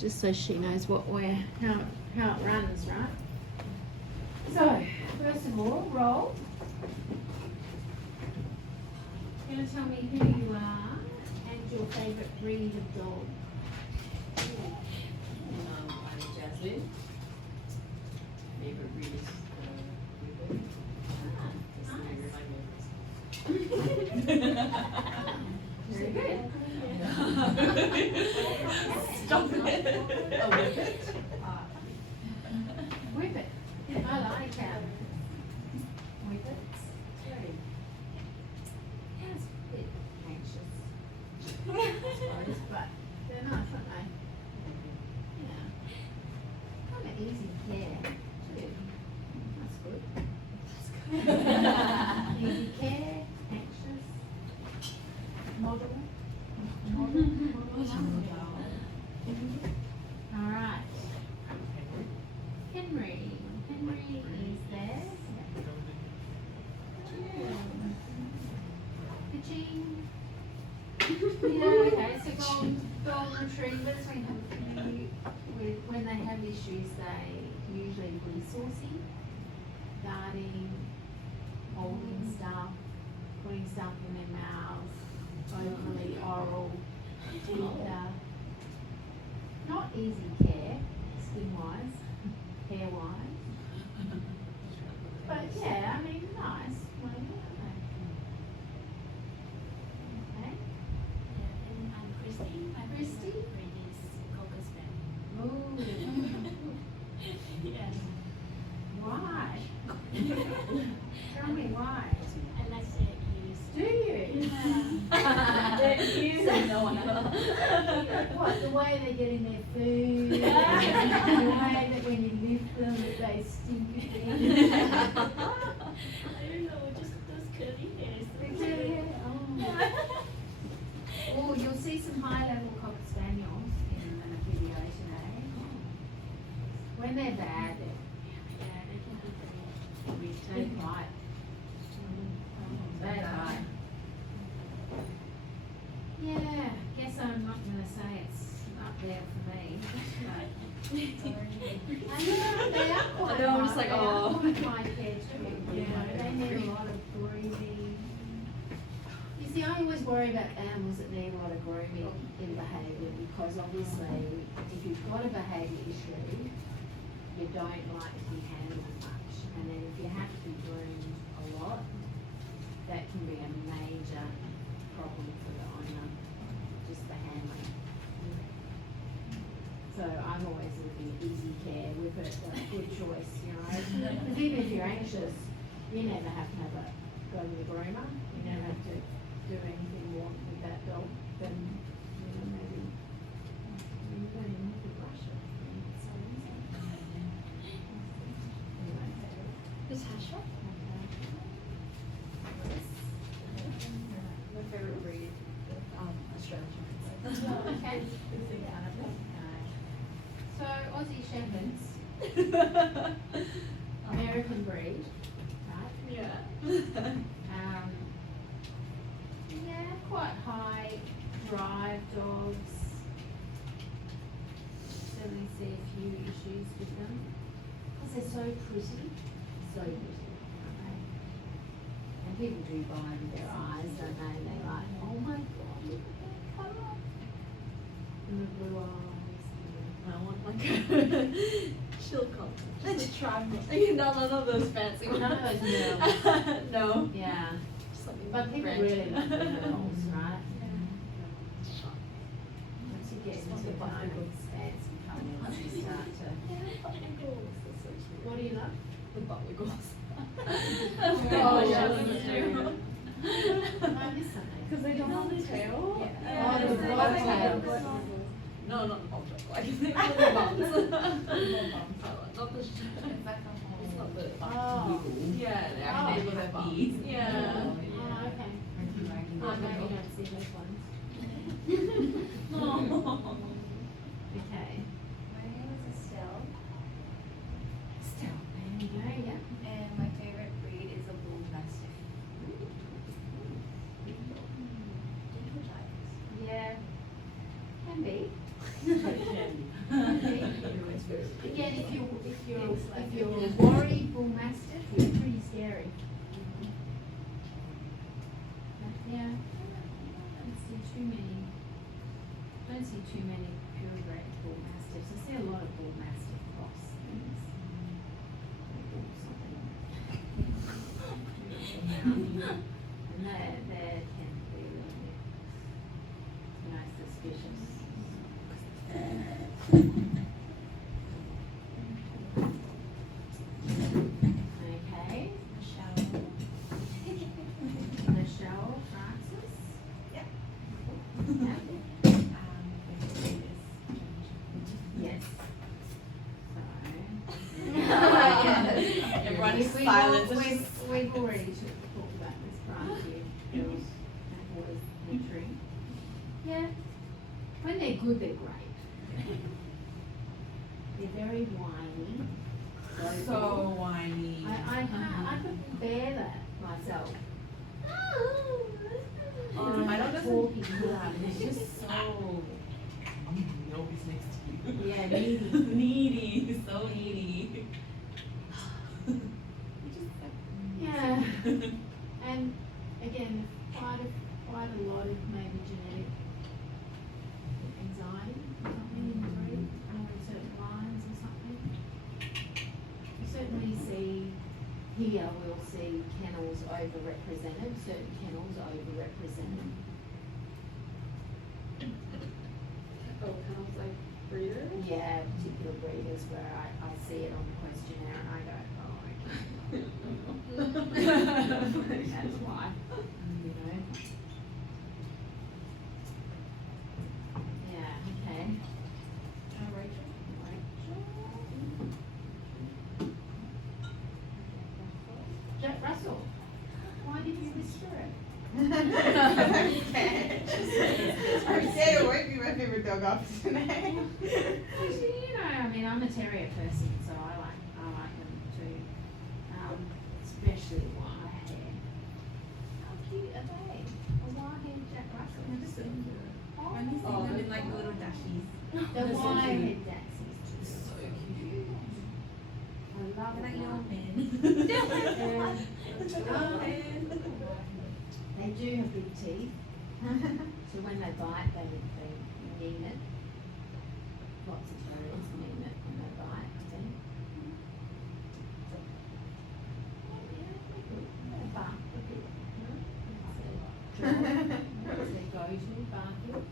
just so she knows how it runs, right? So, first of all, roll. You're going to tell me who you are and your favourite breed of dog. I'm Jasmine. Favorite breed is Whippet. Very good. Stop it. A Whippet? Whippet. I like that. Whippets. Yes, a bit anxious. I suppose, but they're nice, aren't they? Yeah. Kind of easy care, too. That's good. Easy care, anxious, model. All right. Henry. Henry is there. Pitching. Yeah, okay, so golden retrievers, when they have issues, they usually resourcing, guarding, holding stuff, putting stuff in their mouths, overly oral, tender. Not easy care, skin-wise, hair-wise. But yeah, I mean, nice. Well, yeah, okay. And I'm Christy. My Christy? favorite breed is Cocker Spaniel. Ooh. Yes. Why? Tell me why. I like their ears. Do you? Yeah. Their ears and no one else. What, the way they get in their food, the way that when you lift them, that they stink again. I don't know, just those curly hairs. Oh, you'll see some high-level Cocker Spaniels in the video today. When they're bad, Yeah, they can be they bite. They bite. Yeah, guess I'm not going to say it's up there for me. I know, they are quite I know, I'm just high- like, they are oh. quite high care too. You know, they need a lot of grooming. You see, I always worry about animals that need a lot of grooming in behaviour, because obviously if you've got a behaviour issue, you don't like to be handled much. And then if you have to be groomed a lot, that can be a major problem for the owner, just the handling. So I'm always looking at easy care with it, a good choice, you know. Because even if you're anxious, you never have to go to the groomer. You never have to do anything more with that dog than, you know, maybe you don't even have to brush it. It's so easy. Anyway. Natasha? My favorite breed, Australian. Okay. So Aussie Shepherds, American breed, right? Yeah. Yeah, quite high drive dogs. Certainly see a few issues with them because they're so pretty, so pretty. Okay. And people do buy with their eyes, don't they? They're like, oh my god, look at that colour. And the blue eyes. I want like a chill color. Let's try one. None of those fancy ones. None of those No. Yeah. Something But people random. really love the girls, right? Once you get into the Buckle. fancy colours, you start to. That's so cute. What do you love? The bubblegles. Oh, yeah, yeah. those two. I missed something. Because they don't have a tail? Yeah. Oh, the bobtails. No, not the bobtail. Like the bums. Not the. It's not the. Oh. Yeah, they Oh. actually look at bums. Yeah. Oh, okay. Oh, maybe you don't see those ones. No. Okay. My name is Estelle, Still, there you go, yeah. and my favorite breed is a bull mastiff. Yeah. Can be. Again, if you're a worried bull mastiff, you're pretty scary. Yeah, don't see too many purebred bull mastiffs. I see a lot of bull mastiff cross things. And they can be really, suspicious. Okay, Michelle Francis. Yep. Yeah. Yes. Everyone is We've silent. We've already talked about this branch here, girls, that was entering. Yeah, when they're good, they're great. They're very whiny. So whiny. I could bear that myself. My dog doesn't Talking do that. It's just so, Nobody's next to you. yeah, needy. Needy, so needy. Yeah, and again, quite a lot of maybe genetic anxiety or something in the breed, along certain lines or something. You certainly see, here we'll see kennels overrepresented, certain kennels overrepresented. Oh, kind of like breeders? Yeah, particular breeders where I see it on the questionnaire and I go, oh, okay. That's why, you know. Yeah, okay. Rachel? Jack Russell, why did you whisper it? I said it won't be my favorite dog after tonight. Actually, you know, I mean, I'm a terrier person, so I like them too. Especially wire hair. How cute are they? A wire haired Jack Russell. Oh, Oh, I mean like the little dashies. the They're so wire cute. haired Daxies. So cute. I love They're it. like little men. They do have big teeth. So when they bite, they mean it. Lots of terriers mean it when they bite, I think. So, yeah, they're good. They bark, they're good. It's their joy. It's their go-to, barking.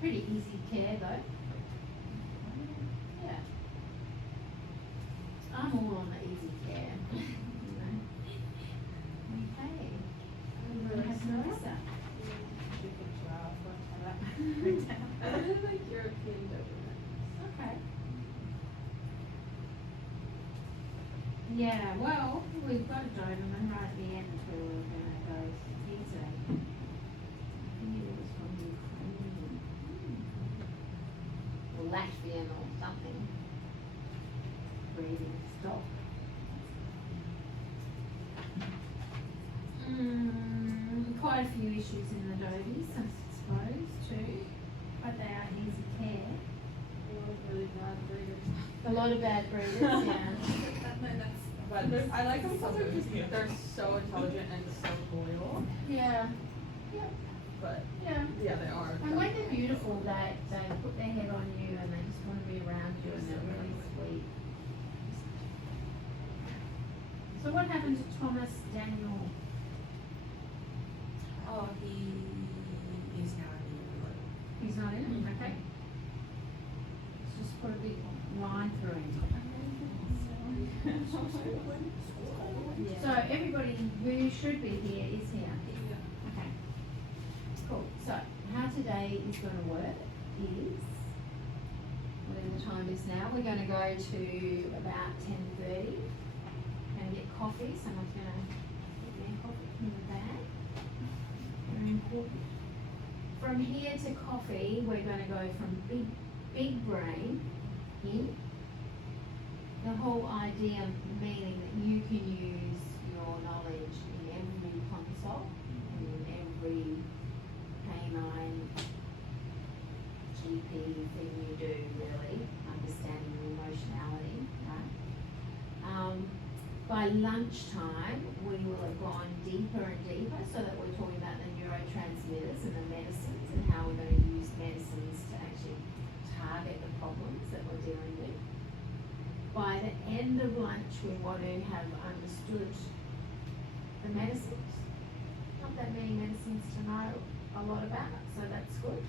Pretty easy care though. Yeah. I'm all on the easy care. You know. Okay. We have Marissa. I really like European Dobermans. Okay. Yeah, well, we've got a Doberman right at the end where we're gonna go. He's a, I think he was from Ukraine. Or Latvian or something. Breeding stock. Quite a few issues in the Dobies, I suppose, too. But they are easy care. A lot of really bad breeders. A lot of bad breeders, yeah. But I like them because they're so intelligent and so loyal. Yeah. But Yeah. yeah, they are. And when they're beautiful, they put their head on you and they just want to be around you and they're really sweet. So what happened to Thomas Daniel? Oh, he is now in the He's not in it, okay. Let's just put a big line through him. So everybody who should be here is here. Okay. Cool. So how today is going to work is, whatever the time is now, we're going to go to about 10:30. Going to get coffee. Someone's going to get their coffee in the bag. Very important. From here to coffee, we're going to go from big brain in. The whole idea meaning that you can use your knowledge in every consult and in every canine thing you do, really, understanding your emotionality, right? By lunchtime, we will have gone deeper and deeper so that we're talking about the neurotransmitters and the medicines and how we're going to use medicines to actually target the problems that we're dealing with. By the end of lunch, we want to have understood the medicines. Not that many medicines to know a lot about, so that's good.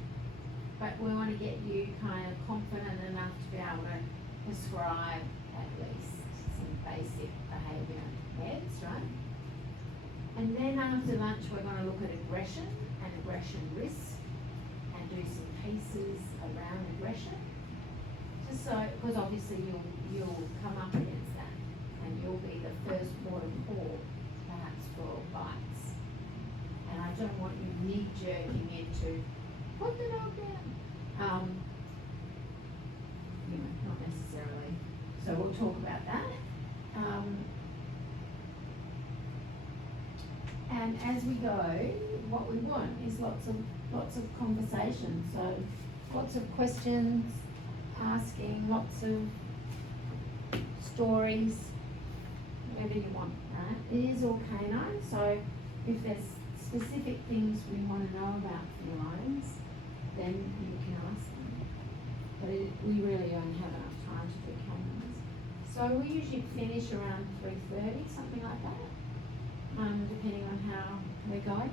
But we want to get you kind of confident enough to be able to prescribe at least some basic behaviour meds, right? And then after lunch, we're going to look at aggression and aggression risk and do some pieces around aggression. Just so, because obviously you'll come up against that and you'll be the first port of call, perhaps for bites. And I don't want you knee-jerking into, put the dog down. Not necessarily. So we'll talk about that. And as we go, what we want is lots of conversation. So lots of questions, asking, lots of stories, whatever you want, right? It is all canine, so if there's specific things we want to know about felines, then you can ask them. But we really don't have enough time to do canines. So we usually finish around 3:30, something like that, depending on how we're going.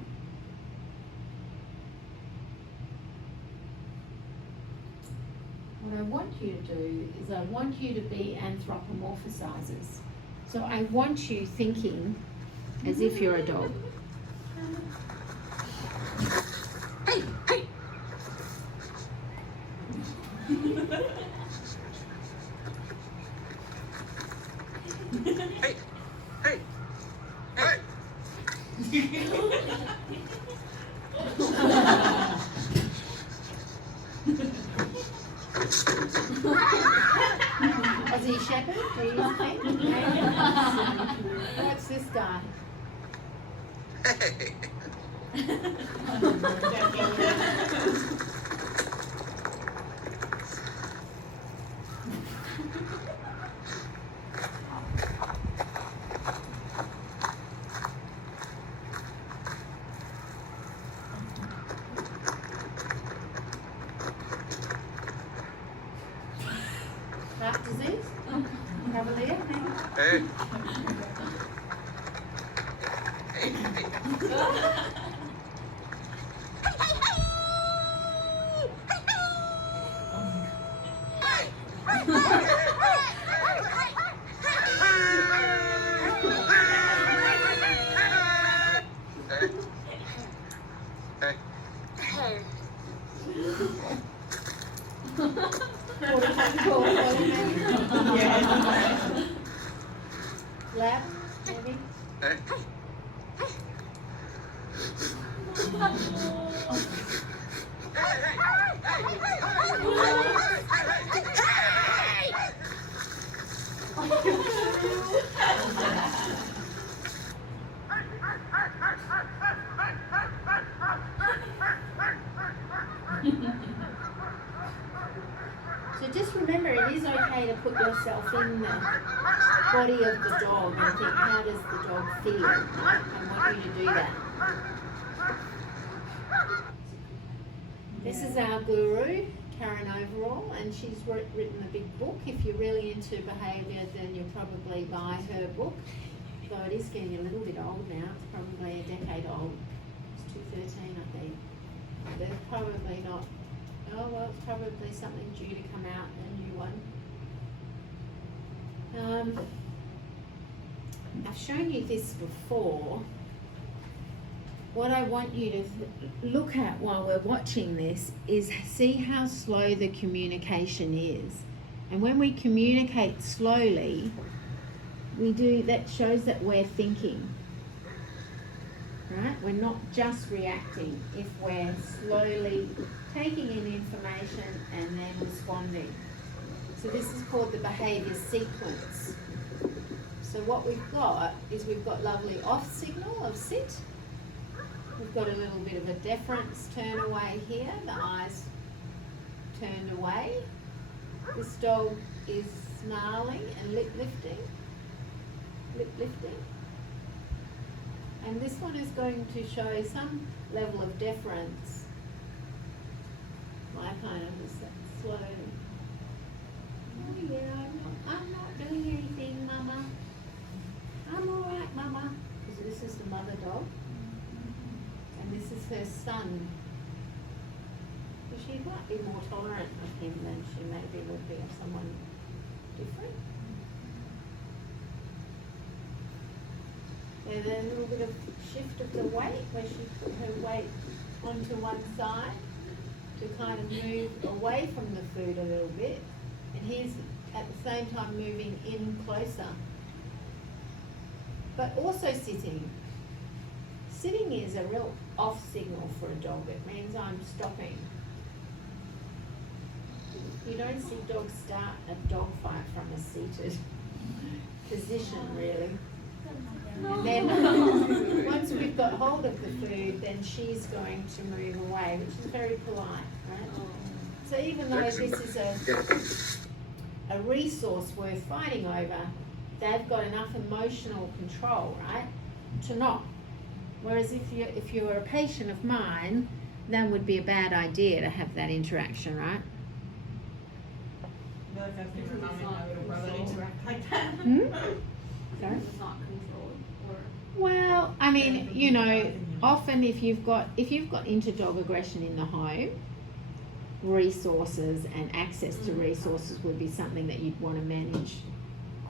What I want you to do is I want you to be anthropomorphizers. So I want you thinking as if you're a dog. Hey, hey. Hey, hey, hey. Aussie Shepherd, do you think? What's this guy? Hey. Heart disease? Cavalier? Hey. Hey, hey. Lab, maybe? Hey. So just remember, it is okay to put yourself in the body of the dog and think, how does the dog feel? Right? I want you to do that. This is our guru, Karen Overall, and she's written a big book. If you're really into behaviour, then you'll probably buy her book. Though it is getting a little bit old now, it's probably a decade old. It's 2013, I think. There's probably not. Oh, well, it's probably something due to come out, a new one. I've shown you this before. What I want you to look at while we're watching this is see how slow the communication is. And when we communicate slowly, that shows that we're thinking. Right? We're not just reacting if we're slowly taking in information and then responding. So this is called the behaviour sequence. So what we've got is we've got lovely off signal of sit. We've got a little bit of a deference turn away here, the eyes turned away. This dog is snarling and lip lifting. And this one is going to show some level of deference. My kind of is slow. Oh yeah, I'm not doing anything, Mama. I'm alright, Mama. Because this is the mother dog. And this is her son. So she might be more tolerant of him than she maybe would be of someone different. And then a little bit of shift of the weight, where she put her weight onto one side to kind of move away from the food a little bit. And he's at the same time moving in closer. But also sitting. Sitting is a real off signal for a dog. It means I'm stopping. You don't see dogs start a dog fight from a seated position, really. And then once we've got hold of the food, then she's going to move away, which is very polite, right? So even though this is a resource worth fighting over, they've got enough emotional control, right, to not. Whereas if you're a patient of mine, that would be a bad idea to have that interaction, right? I feel like that's never how my little brother interact like that. Sorry? It's not controlled or. Well, I mean, you know, often if you've got inter-dog aggression in the home, resources and access to resources would be something that you'd want to manage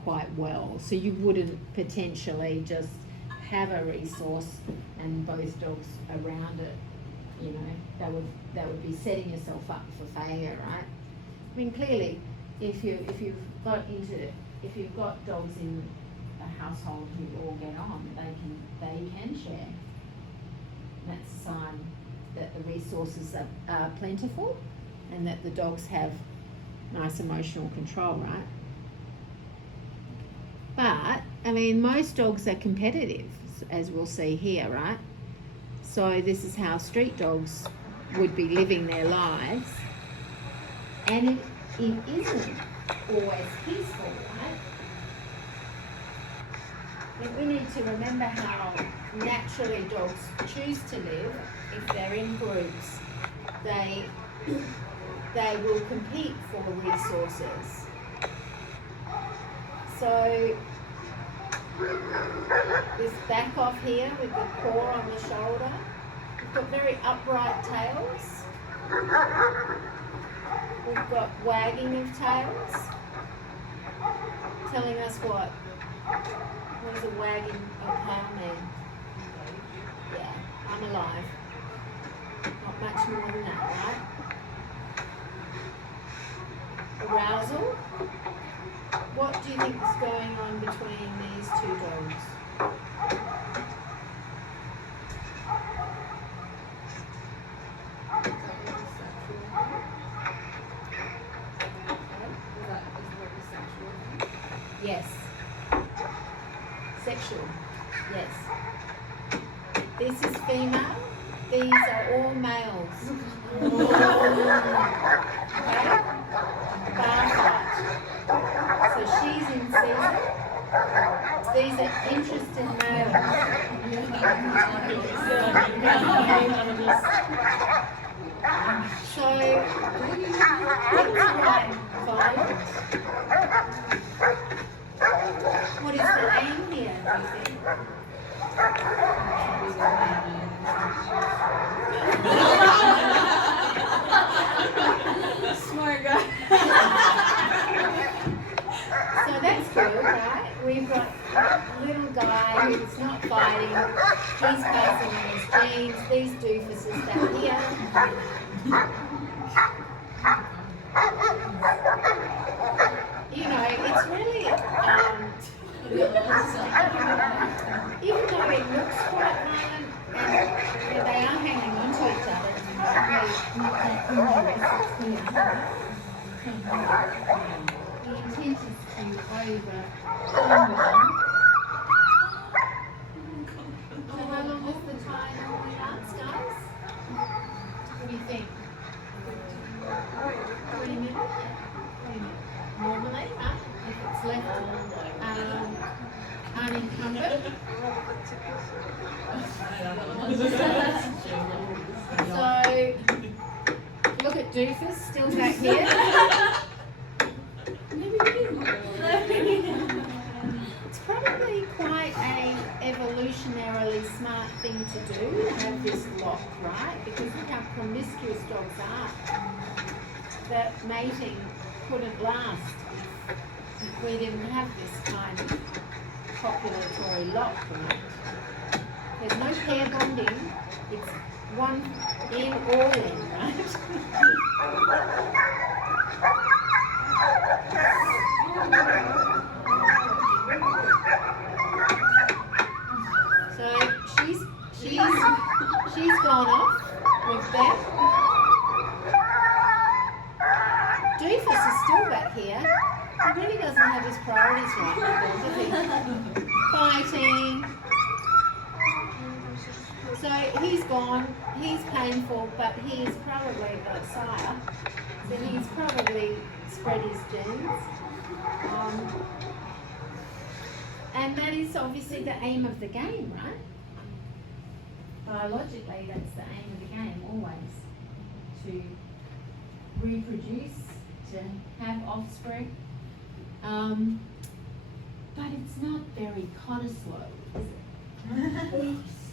quite well. So you wouldn't potentially just have a resource and both dogs around it. You know, that would be setting yourself up for failure, right? I mean, clearly, if you've got dogs in a household who all get on, they can share. That's a sign that the resources are plentiful and that the dogs have nice emotional control, right? But, I mean, most dogs are competitive, as we'll see here, right? So this is how street dogs would be living their lives. And it isn't always peaceful, right? I think we need to remember how naturally dogs choose to live. If they're in groups, they will compete for resources. So this back off here with the paw on the shoulder, we've got very upright tails. We've got wagging of tails, telling us what? What does a wagging of tail mean? Yeah, I'm alive. Not much more than that, right? Arousal. What do you think is going on between these two dogs? Yes. Sexual. Yes. This is female. These are all males. Okay? Bar fight. So she's in season. These are interested males. So, it's like violent. What is the aim here, do you think? Smart guy. So that's good, right? We've got a little guy who's not fighting. He's passing on his genes. These doofuses down here. You know, it's really, even though it looks quite violent, and they are hanging on to each other, the intent is to over. So how long is the time on the dance, guys? What do you think? Doofus still back here. It's probably quite a evolutionarily smart thing to do, have this lock, right? Because look how promiscuous dogs are. That mating couldn't last if we didn't have this kind of copulatory lock, right? There's no pair bonding, it's one in, all in, right? So she's gone off with that. Doofus is still back here. He really doesn't have his priorities right now, does he? Fighting. So he's gone. He's painful, but he's probably a sire. So he's probably spread his genes. And that is obviously the aim of the game, right? Biologically, that's the aim of the game, always. To reproduce, to have offspring. But it's not very Conislow, is it? It's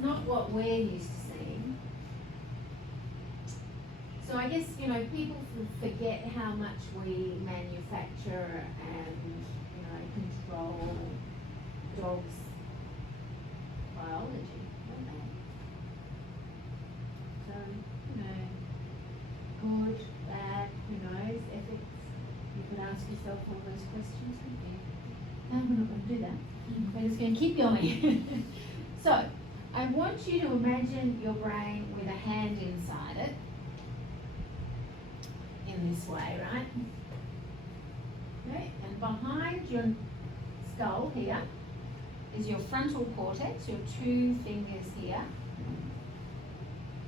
not what we're used to seeing. So I guess, people forget how much we manufacture and, control dogs' biology, don't they? So, good, bad, who knows, ethics. You could ask yourself all those questions, couldn't you? No, we're not going to do that. We're just going to keep going. So, I want you to imagine your brain with a hand inside it. In this way, right? Okay, and behind your skull here is your frontal cortex, your two fingers here.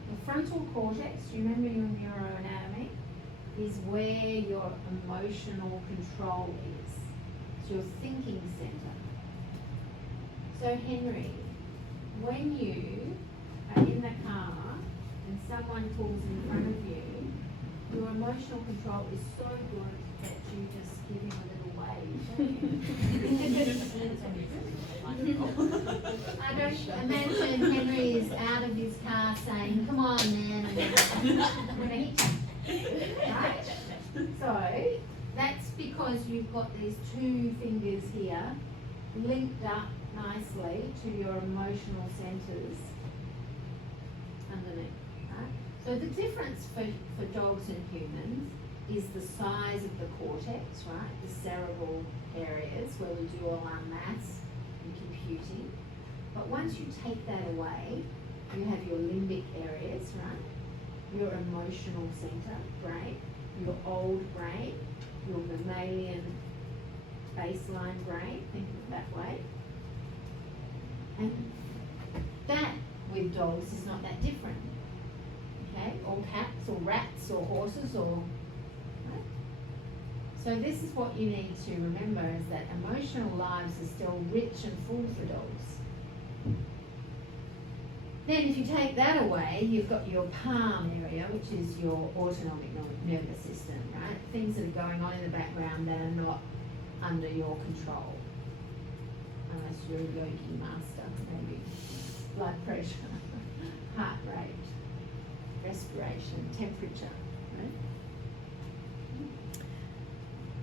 The frontal cortex, remember your neuroanatomy, is where your emotional control is. It's your thinking center. So Henry, when you are in the car and someone pulls in front of you, your emotional control is so good that you just give him a little wave, don't you? I don't imagine Henry is out of his car saying, "Come on, man, I'm gonna hit you." Right? So that's because you've got these two fingers here linked up nicely to your emotional centers underneath. Right? So the difference for dogs and humans is the size of the cortex, right? The cerebral areas where we do all our maths and computing. But once you take that away, you have your limbic areas, right? Your emotional center, brain, your old brain, your mammalian baseline brain, think of it that way. And that with dogs is not that different. Okay, or cats or rats or horses or, right? So this is what you need to remember, is that emotional lives are still rich and full for dogs. Then if you take that away, you've got your palm area, which is your autonomic nervous system, right? Things that are going on in the background that are not under your control. Unless you're a yogi master, maybe. Blood pressure, heart rate, respiration, temperature, right?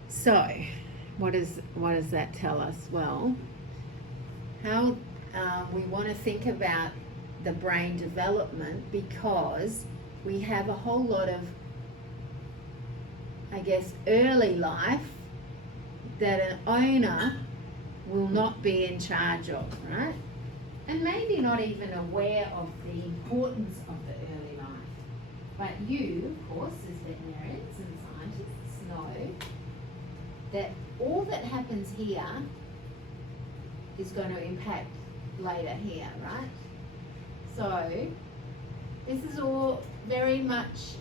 So, what does that tell us? Well, how we want to think about the brain development, because we have a whole lot of, I guess, early life that an owner will not be in charge of, right? And maybe not even aware of the importance of the early life. But you, of course, as veterinarians and scientists, know that all that happens here is going to impact later here, right? So this is all very much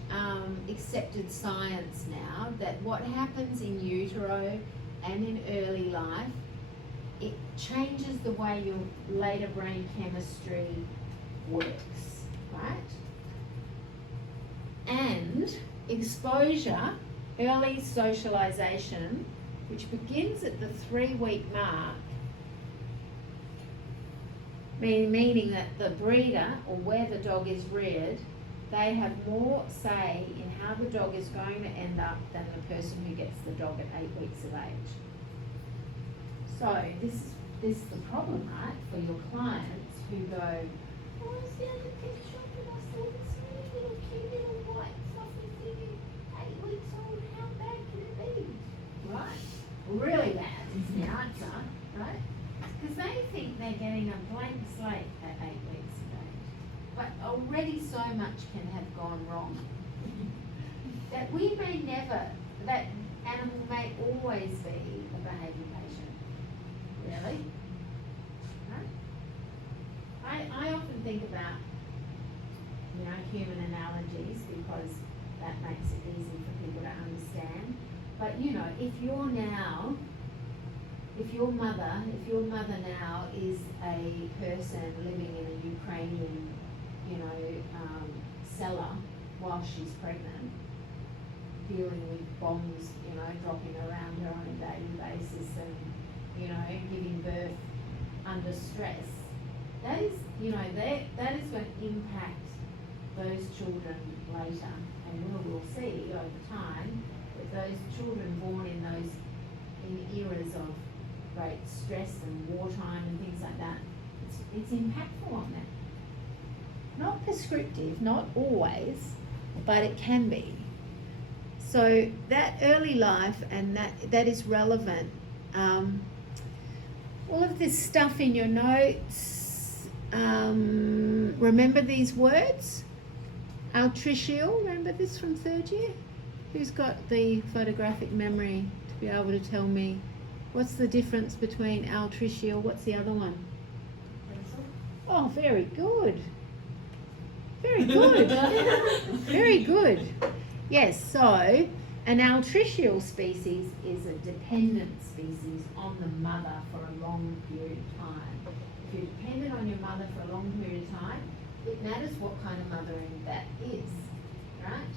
accepted science now, that what happens in utero and in early life, it changes the way your later brain chemistry works, right? And exposure, early socialization, which begins at the 3-week mark, meaning that the breeder or where the dog is reared, they have more say in how the dog is going to end up than the person who gets the dog at 8 weeks of age. So this is the problem, right, for your clients who go, oh, I was down at the pet shop and I saw this really little cute little white fluffy thing, 8 weeks old, how bad can it be? Right? Really bad is the answer, right? Because they think they're getting a blank slate at 8 weeks of age. But already so much can have gone wrong. That we may never, that animal may always be a behaviour patient. Really? Right? I often think about, human analogies because that makes it easy for people to understand. But if your mother now is a person living in a Ukrainian, cellar while she's pregnant, dealing with bombs, dropping around her on a daily basis and, giving birth under stress, that is going to impact those children later. And we'll see over time that those children born in eras of great stress and wartime and things like that, it's impactful on them. Not prescriptive, not always, but it can be. So that early life, and that is relevant. All of this stuff in your notes, remember these words? Altricial, remember this from 3rd year? Who's got the photographic memory to be able to tell me what's the difference between altricial? What's the other one? Oh, very good. Very good. Very good. Yes, so an altricial species is a dependent species on the mother for a long period of time. If you're dependent on your mother for a long period of time, it matters what kind of mothering that is, right?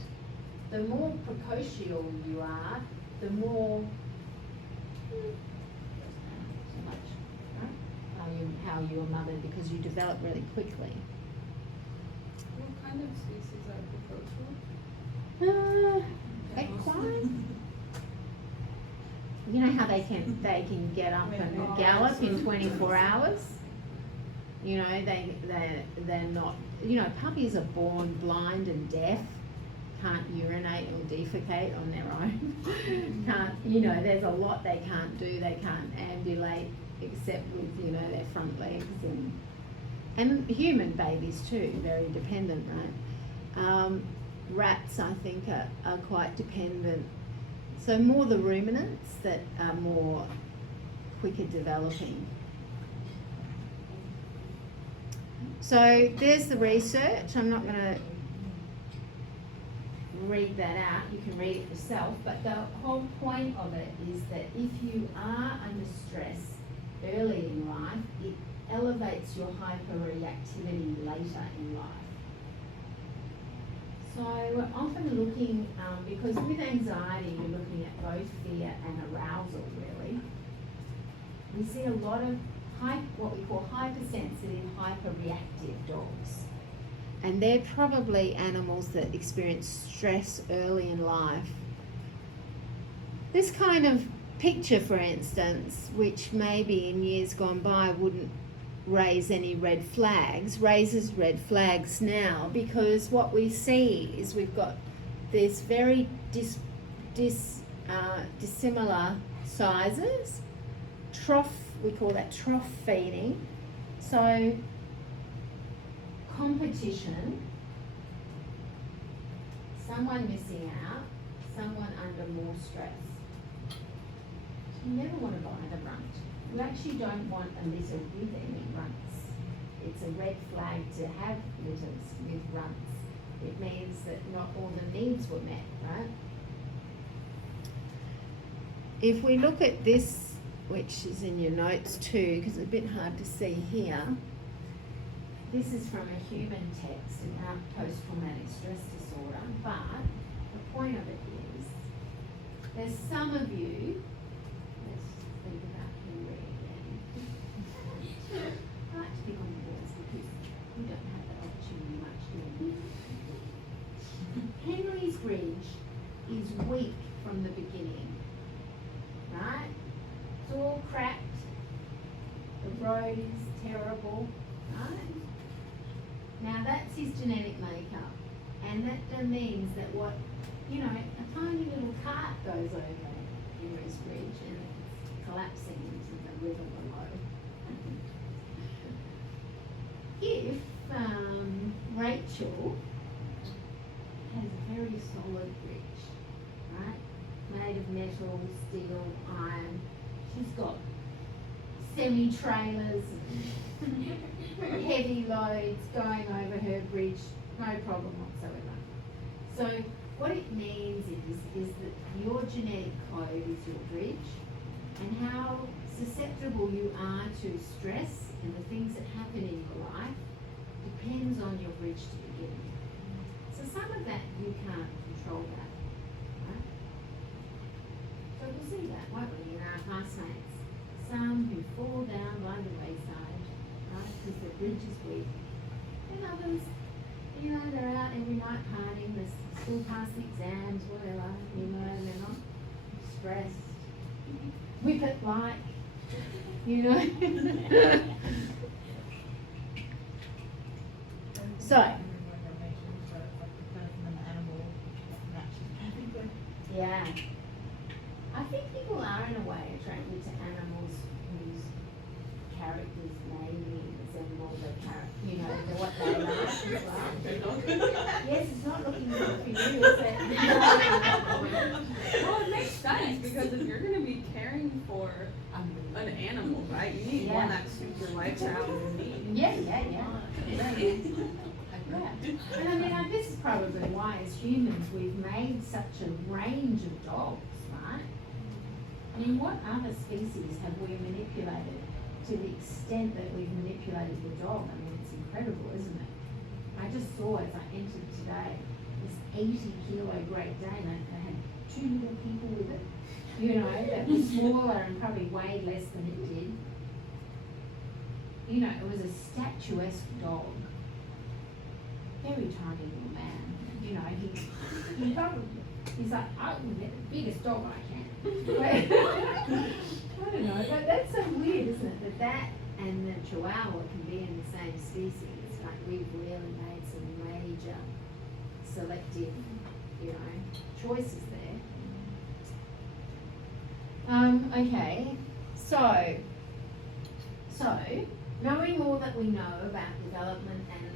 The more precocial you are, the more so much, right? How you're mothered, because you develop really quickly. What kind of species are precocial? Equine. You know how they can get up and gallop in 24 hours? They're not, puppies are born blind and deaf, can't urinate or defecate on their own. There's a lot they can't do. They can't ambulate except with, their front legs, and human babies too, very dependent, right? Rats, I think, are quite dependent. So more the ruminants that are more quicker developing. So there's the research. I'm not going to read that out. You can read it yourself. But the whole point of it is that if you are under stress early in life, it elevates your hyperreactivity later in life. So we're often looking, because with anxiety you're looking at both fear and arousal really. We see a lot of what we call hypersensitive, hyperreactive dogs. And they're probably animals that experience stress early in life. This kind of picture, for instance, which maybe in years gone by wouldn't raise any red flags, raises red flags now, because what we see is we've got this very dissimilar sizes. Trough, we call that trough feeding. So competition, someone missing out, someone under more stress. You never want to buy the runt. You actually don't want a litter with any runts. It's a red flag to have litters with runts. It means that not all the needs were met, right? If we look at this, which is in your notes too, because it's a bit hard to see here, this is from a human text about post-traumatic stress disorder, but the point point of it is, there's some of you, let's think about Henry again. I like to pick on the boys because we don't have that opportunity much, do we? Henry's bridge is weak from the beginning, right? It's all cracked, the road is terrible, right? Now that's his genetic makeup, and that means that what, you know, a tiny little cart goes over Henry's bridge and it's collapsing into the river below. If Rachel has a very solid bridge, right, made of metal, steel, iron, she's got semi-trailers and heavy loads going over her bridge, no problem whatsoever. So what it means is that your genetic code is your bridge, and how susceptible you are to stress and the things that happen in your life depends on your bridge to begin with. So some of that you can't control that, right? So we'll see that, won't we, in our classmates? Some who fall down by the wayside, right, because the bridge is weak, and others, you know, they're out every night partying, they still pass the exams, whatever, you know, and they're not stressed. Whip it like, you know. So, yeah. I think people are in a way attracted to animals whose characters maybe resemble the character, you know, what they like as well. Yes, it's not looking good for you, is it? Well, it makes sense because if you're gonna be caring for an animal, right, you need one that suits your lifestyle and needs. Yeah. And I mean, this is probably why as humans we've made such a range of dogs, right? I mean, what other species have we manipulated to the extent that we've manipulated the dog? I mean, it's incredible, isn't it? I just saw as I entered today, this 80-kilo Great Dane, they had 2 little people with it, you know, that was smaller and probably weighed less than it did. You know, it was a statuesque dog. Very tiny little man, you know, he's like, I can get the biggest dog I can. I don't know, but that's so weird, isn't it? That and the Chihuahua can be in the same species. Like we've really made some major selective, you know, choices there. Okay, so knowing all that we know about development and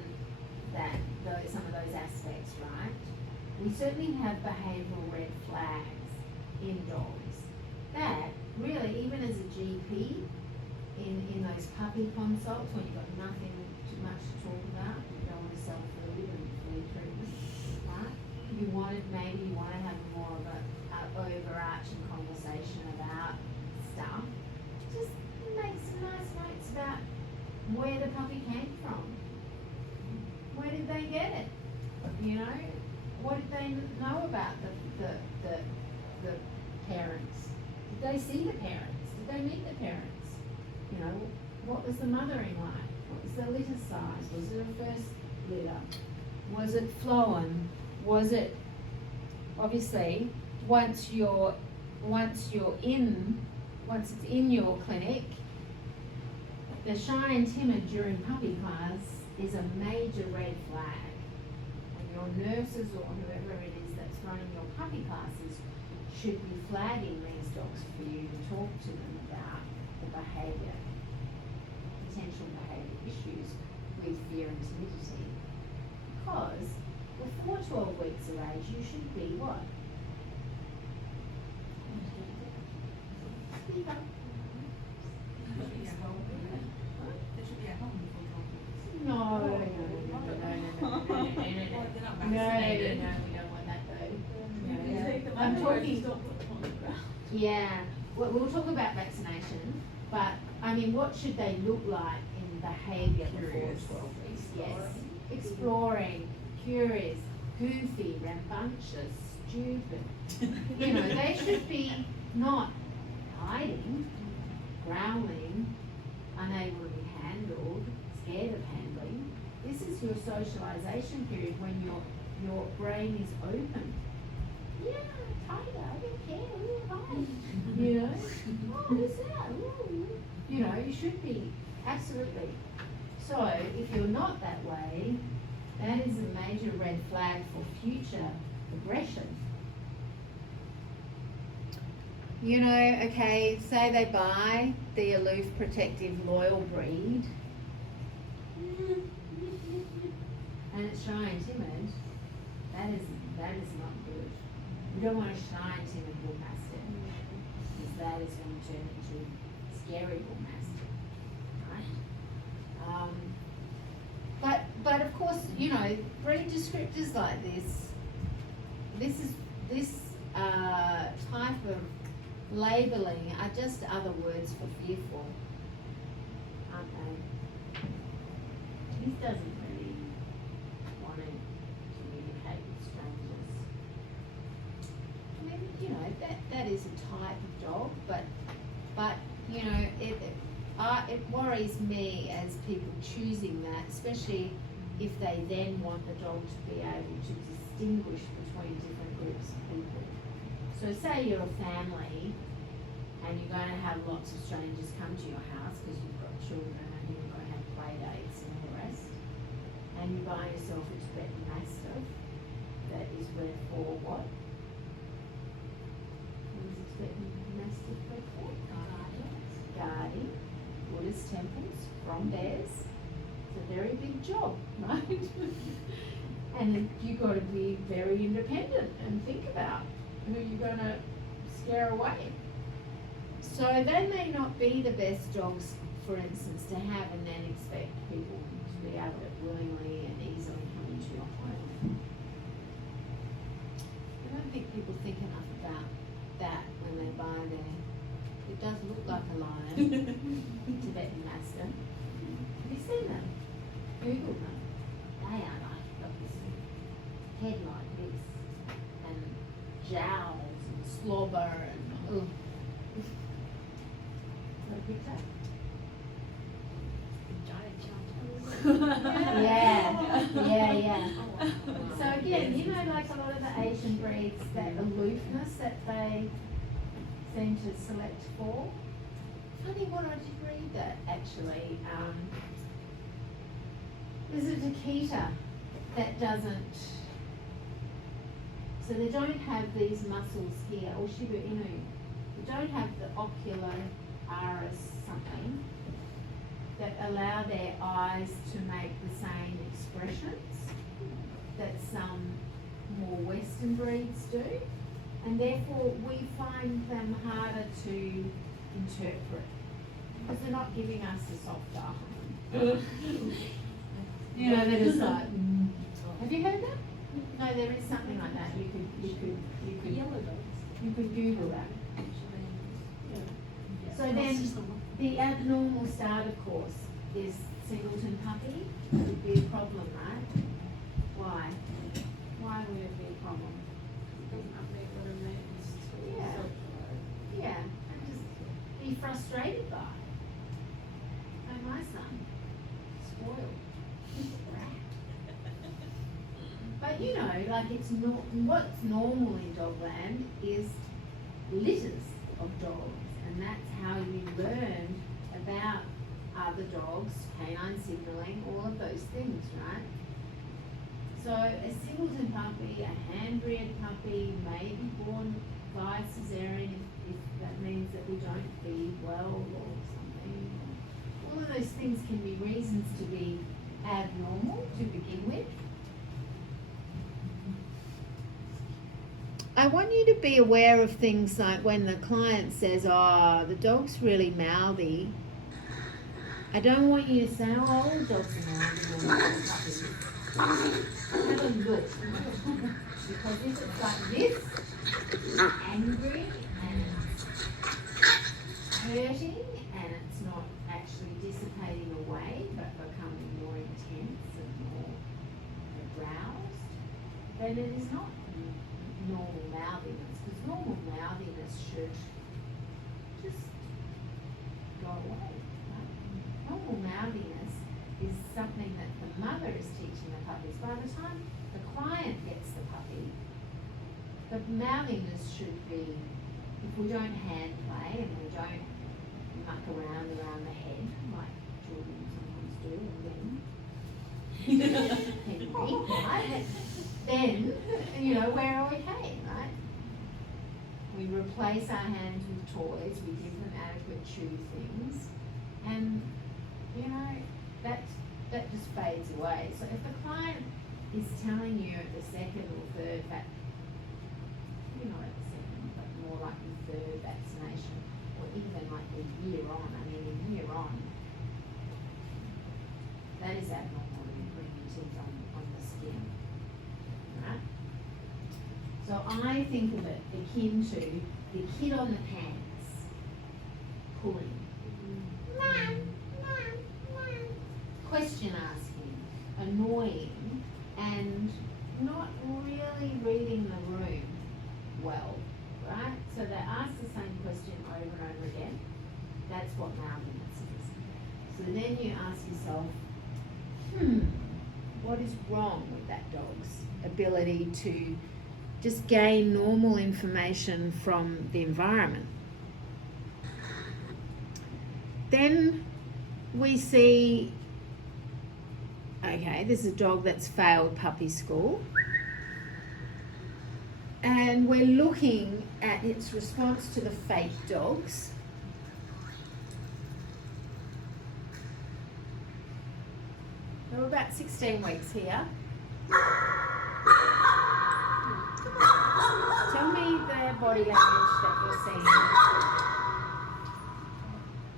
some of those aspects, right? We certainly have behavioural red flags in dogs that really, even as a GP, in those puppy consults when you've got nothing too much to talk about, you don't want to sell food and food treatment, right? You want to have more of an overarching conversation about stuff. Just make some nice notes about where the puppy came from. Where did they get it? You know, what did they know about the parents? Did they see the parents? Did they meet the parents? You know, what was the mothering like? What was the litter size? Was it a first litter? Was it phloem? Was it, obviously, once it's in your clinic, the shy and timid during puppy class is a major red flag. And your nurses or whoever it is that's running your puppy classes should be flagging these dogs for you to talk to them about the behaviour, potential behaviour issues with fear and timidity. Because before 12 weeks of age, you should be what? Speak up. No, we don't want that though. I'm talking. Yeah, we'll talk about vaccination, but I mean, what should they look like in behaviour before 12 weeks? Yes, exploring, curious, goofy, rambunctious, stupid. You know, they should be not hiding, growling, unable to be handled, scared of handling. This is your socialization period when your brain is open. Yeah, tiger, I don't care, ooh, hi. You know, oh, who's that? Ooh. You know, you should be, absolutely. So, if you're not that way, that is a major red flag for future aggression. You know, okay, say they buy the aloof, protective, loyal breed, and it's shy and timid, that is not good. You don't want a shy and timid bull mastiff, because that is going to turn into scary bull mastiff, right? But of course, you know, breed descriptors like this type of labeling are just other words for fearful, aren't they? He doesn't really want to communicate with strangers. I mean, you know, that is a type of dog, but you know, it worries me as people choosing that, especially if they then want the dog to be able to distinguish between different groups of people. So say you're a family and you're going to have lots of strangers come to your house because you've got children and you're going to have play dates and all the rest, and you buy yourself a Tibetan Mastiff that is bred for what? What is a Tibetan Mastiff bred for? Guarding Buddhist temples from bears. It's a very big job, right? And you've got to be very independent and think about who you're going to scare away. So they may not be the best dogs, for instance, to have and then expect people to be able to willingly and easily come into your home. I don't think people think enough about that when they buy their, it does look like a lion, Tibetan Mastiff. Have you seen them? Google them. They are like, got this head like this, and jowls and slobber and ugh. Got a picture? Yeah. So again, you know, like a lot of the Asian breeds, that aloofness that they seem to select for. Funny what I did read that actually. There's a Takita that doesn't, so they don't have these muscles here, or Shiba Inu, they don't have the ocular iris something that allow their eyes to make the same expressions that some more Western breeds do, and therefore we find them harder to interpret because they're not giving us a soft eye. You know, they're just like, have you heard that? No, there is something like that. You could Google that. So then, the abnormal starter course is singleton puppy. It would be a problem, right? Why? Why would it be a problem? Yeah, and just be frustrated by it. Like my son, spoiled. But you know, like what's normal in dogland is litters of dogs, and that's how you learn about other dogs, canine signalling, all of those things, right? So a singleton puppy, a hand-reared puppy, may be born by cesarean if that means that we don't feed well or something. All of those things can be reasons to be abnormal to begin with. I want you to be aware of things like when the client says, oh, the dog's really mouthy. I don't want you to say, oh, all dogs are mouthy. Have a look. Because if it's like this, angry and hurting, and it's not actually dissipating away, but becoming more intense and more aroused, then it is not normal But mouthiness should be, if we don't hand play and we don't muck around the head like children sometimes do, and then right? Then, we're okay, right? We replace our hands with toys, we give them adequate chew things, and that just fades away. So if the client is telling you at the second or third not at the second, but more like the third vaccination, or even like a year on, that is abnormal to be putting your teeth on the skin, right? So I think of it akin to the kid on the pants pulling. Question asking, annoying, and not really reading the room well, right? So they ask the same question over and over again. That's what mouthiness is. So then you ask yourself, what is wrong with that dog's ability to just gain normal information from the environment? Then we see, okay, this is a dog that's failed puppy school. And we're looking at its response to the fake dogs. We're about 16 weeks here. Tell me the body language that you're seeing.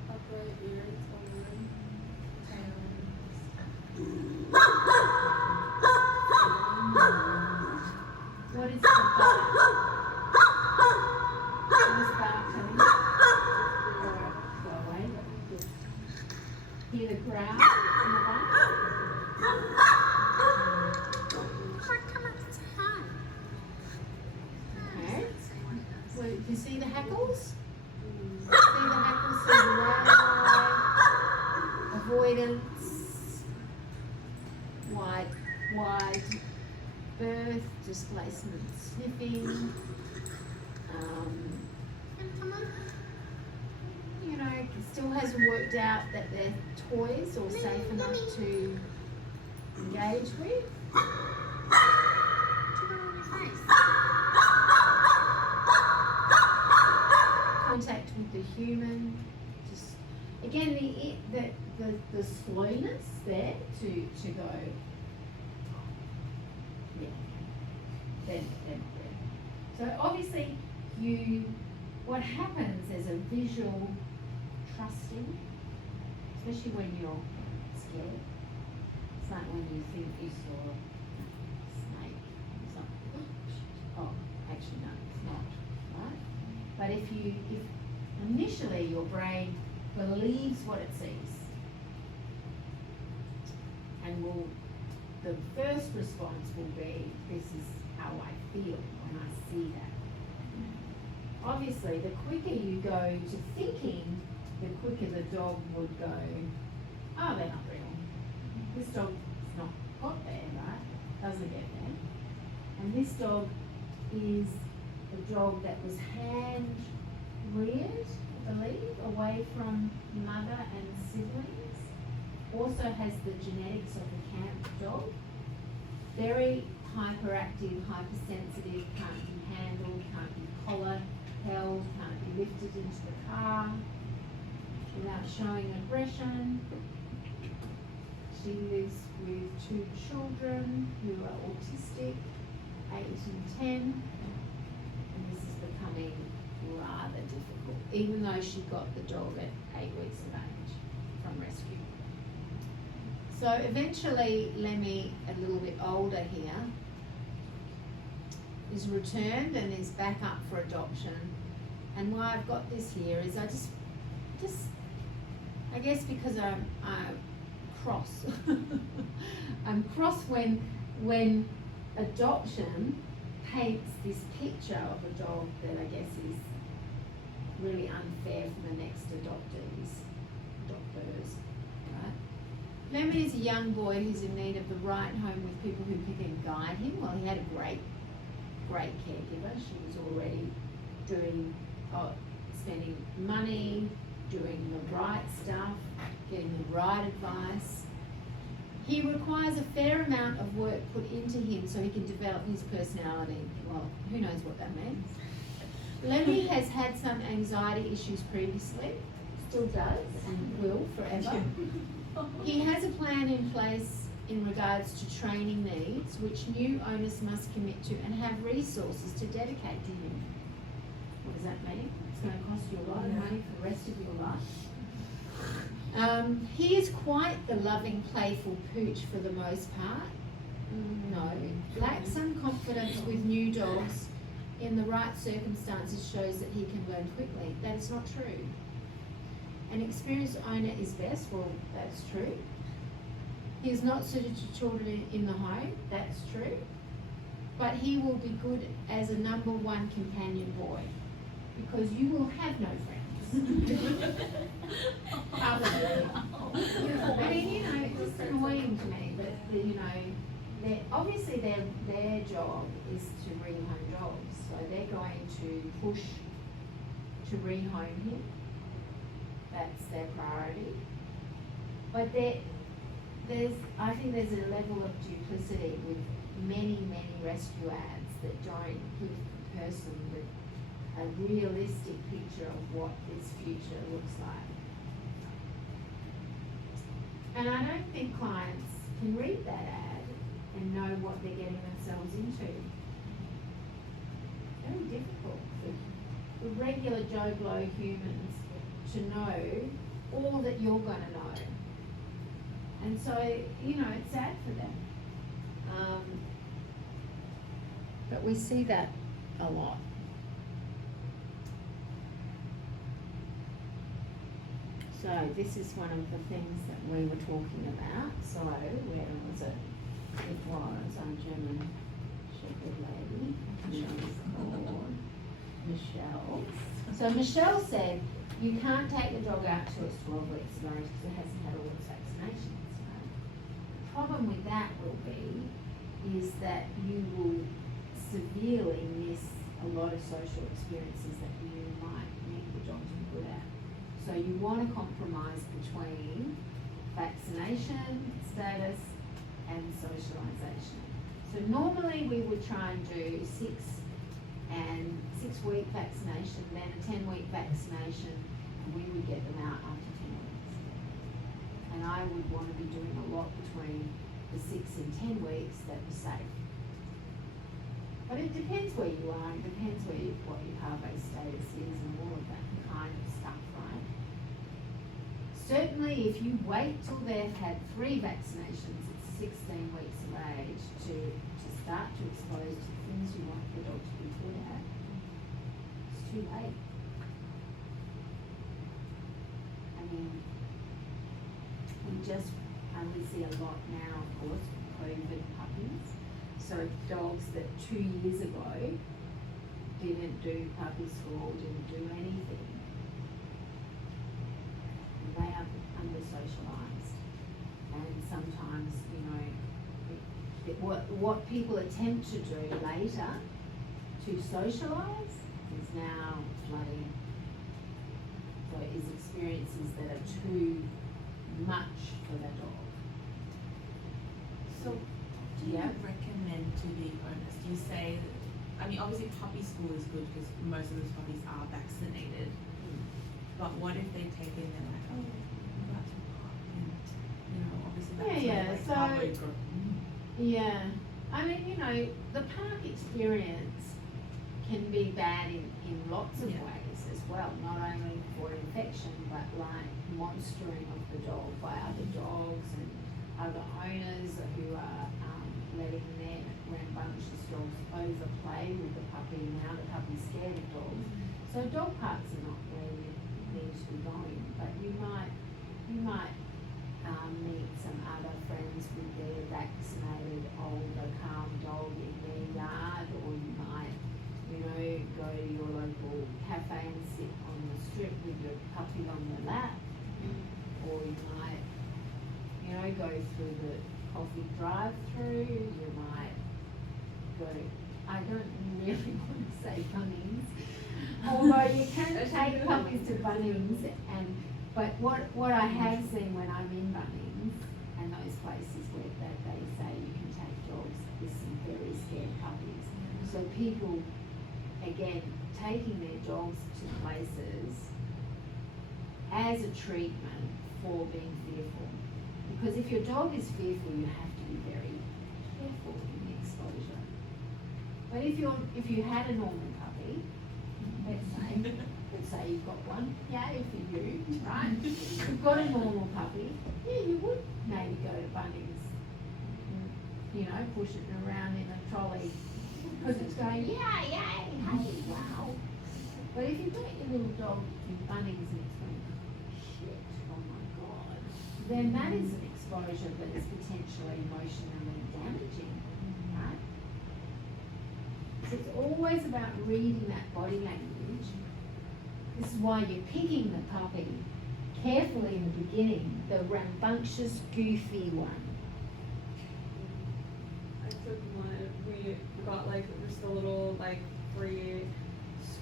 Upright ears, What is the bark? What is bark telling you? Go away. Hear the growl in the back? Okay. So you see the hackles? See the hackles, see the wide avoidance, wide birth, displacement, sniffing. It still hasn't worked out that they're toys or safe enough to engage with. Contact with the human. Just again, the slowness there to go. Yeah. Then. So obviously, what happens is a visual trusting, especially when you're scared. It's like when you think you saw a snake or something. Oh, actually no, it's not, right? But if initially your brain believes what it sees, and the first response will be, this is how I feel when I see that. Obviously, the quicker you go to thinking, the quicker the dog would go, oh, they're not real. This dog's not got there, right? Doesn't get there. And this dog is a dog that was hand reared, I believe, away from mother and siblings. Also has the genetics of a camp dog. Very hyperactive, hypersensitive, can't be handled, can't be collared, held, can't be lifted into the car without showing aggression. She lives with 2 children who are autistic, 8 and 10, and this is becoming rather difficult, even though she got the dog at 8 weeks of age from rescue. So eventually Lemmy, a little bit older here, is returned and is back up for adoption. And why I've got this here is I guess because I'm cross. I'm cross when adoption paints this picture of a dog that I guess is really unfair for the next adopters, right? Lemmy is a young boy who's in need of the right home with people who can guide him. Well, he had a great great caregiver. She was already doing, spending money, doing the right stuff, getting the right advice. He requires a fair amount of work put into him so he can develop his personality. Well, who knows what that means. Lemmy has had some anxiety issues previously, still does and will forever. He has a plan in place in regards to training needs, which new owners must commit to and have resources to dedicate to him. What does that mean? It's going to cost you a lot of money for the rest of your life. He is quite the loving, playful pooch for the most part. No. Lacks some confidence with new dogs. In the right circumstances shows that he can learn quickly. That is not true. An experienced owner is best. Well, that's true. He is not suited to children in the home. That's true. But he will be good as a number one companion boy because you will have no friends. I mean, you know, it's just annoying to me that, you know, obviously their job is to rehome dogs, so they're going to push to rehome him. That's their priority. But I think there's a level of duplicity with many rescue ads that don't give the person a realistic picture of what this future looks like. And I don't think clients can read that ad and know what they're getting themselves into. Very difficult for regular Joe Blow humans to know all that you're going to know. And so, you know, it's sad for them. But we see that a lot. So this is one of the things that we were talking about. So where was it? It was our German Shepherd lady. She was called Michelle. So Michelle said, you can't take the dog out till it's 12 weeks of age because it hasn't had all its vaccinations. Right? The problem with that will be is that you will severely miss a lot of social experiences that you might need the dog to be good at. So you want to compromise between vaccination status and socialisation. So normally we would try and do 6-week vaccination, then a 10-week vaccination, and we would get them out after 10 weeks. And I would want to be doing a lot between the 6 and 10 weeks that were safe. But it depends where you are, it depends what your car-based status is and all of that kind of stuff, right? Certainly if you wait till they've had 3 vaccinations at 16 weeks of age to start to expose to the things you want the dog to be good at, it's too late. I mean, we see a lot now, of course, COVID puppies. So dogs that 2 years ago didn't do puppy school, didn't do anything, they are under-socialised. And sometimes, you know, what people attempt to do later to socialise is now flooding. So it is experiences that are too much for the dog. So, do you recommend to the owners? Do you say, I mean, obviously puppy school is good because most of those puppies are vaccinated. But what if they take it and they're like, oh, I'm about to pop, and you know, obviously that's Yeah, I mean, you know, the park experience can be bad in lots of ways as well, not only for infection, but like monstering of the dog by other dogs and other owners who are letting their rambunctious dogs overplay with the puppy. Now the puppy's scared of dogs. So dog parks are not where you need to be going, but you might meet some other friends with their vaccinated older calm dog in their yard, or you might, you know, go to your local cafe and sit on the strip with your puppy on your lap, or you might, you know, go through the coffee drive-through. You might go. I don't say Bunnings. Although you can take puppies to Bunnings, but what I have seen when I'm in Bunnings and those places where they say you can take dogs with some very scared puppies. So people, again, taking their dogs to places as a treatment for being fearful. Because if your dog is fearful, you have to be very careful in the exposure. But if you had a normal puppy, let's say you've got one, yay for you, right? You've got a normal puppy, yeah, you would maybe go to Bunnings, you know, push it around in a trolley, because it's going, yeah, yay, hey, wow. But if you've got your little dog in Bunnings and it's going, shit, oh my God, then that is an exposure that is potentially emotionally damaging, right? So it's always about reading that body language. This is why you're picking the puppy carefully in the beginning, the rambunctious, goofy one. I took one, we got like just a little like free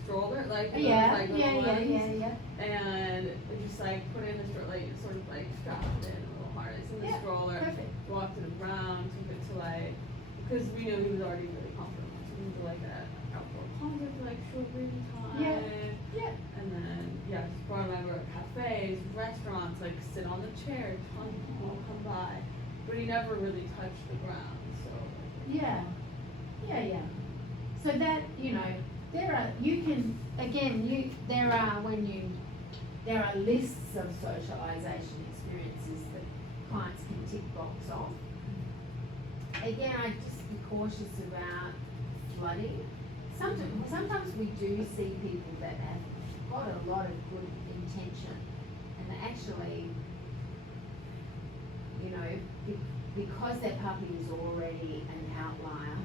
stroller, like those, like little ones. And we just like put it in the stroller, like sort of like strapped it in a little harness in the stroller, Perfect. walked it around, took it to like, because we knew he was already really comfortable, so we went to like a outdoor concert for like short period of time. Yeah. And then, yeah, just brought him over at cafes, restaurants, like sit on the chair, tons of people come by. But he never really touched the ground, so. Yeah. So that, you know, there are lists of socialization experiences that clients can tick box off. Again, I just be cautious about flooding. Sometimes we do see people that have got a lot of good intention and they actually, you know, because their puppy is already an outlier,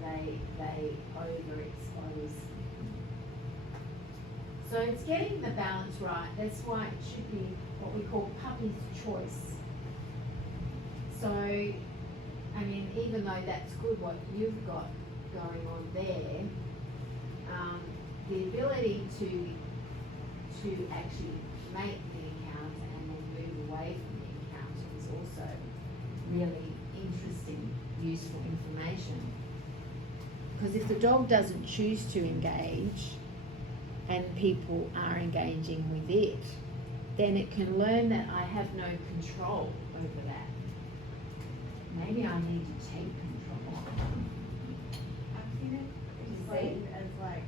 they overexpose. So it's getting the balance right. That's why it should be what we call puppy's choice. So, I mean, even though that's good what you've got going on there, the ability to actually make the encounter and then move away from the encounter is also really interesting, useful information. Because if the dog doesn't choose to engage and people are engaging with it, then it can learn that I have no control over that. Maybe I need to take control. I've seen it explained as like,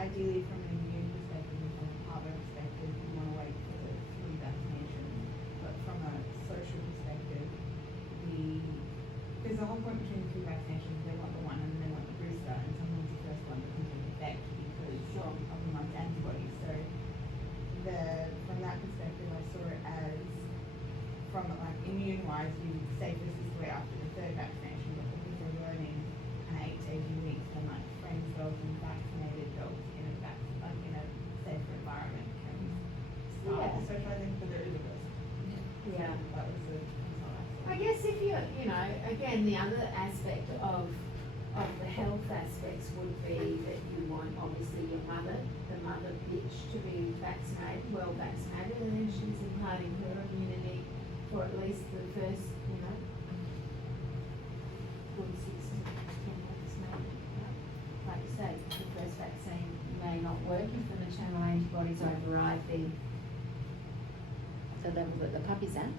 ideally from an immune perspective and from a harbour perspective, you want to wait for the flu vaccination. But from a social perspective, there's a whole point between the flu vaccinations, they want the one and then they want the booster, and sometimes the first one doesn't take effect because of the month's antibodies. So from that perspective, I saw it as, from like immune-wise, you safest is way after the third vaccination, but because they're learning 8 to 18 weeks, and like friends dogs and vaccinated dogs in a safer environment can start socializing, but there is a risk. Yeah. That was the result I saw. I guess if you know, again, the other aspect of the health aspects would be that you want obviously the mother bitch to be vaccinated, well vaccinated, and then she's imparting her immunity for at least the first, you know, good 6 to 10 weeks maybe. Like you say, the first vaccine may not work if the maternal antibodies override the level that the puppy's at.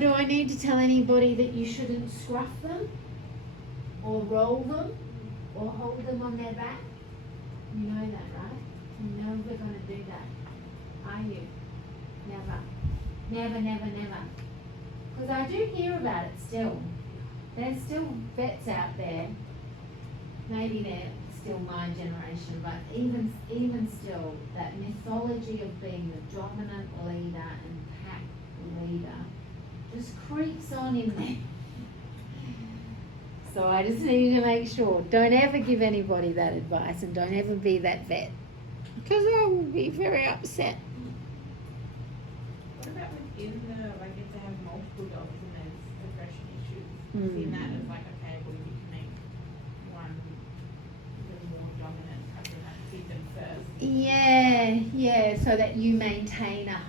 Do I need to tell anybody that you shouldn't scruff them or roll them or hold them on their back? You know that, right? You're never going to do that, are you? Never. Never, never, never. Because I do hear about it still. There's still vets out there, maybe they're still my generation, but even still, that mythology of being the dominant leader and pack leader just creeps on in there. So I just need to make sure, don't ever give anybody that advice and don't ever be that vet, because I will be very upset. What about within like if they have multiple dogs and there's aggression issues? I've seen that as like, okay, well you can make Yeah, so that you maintain a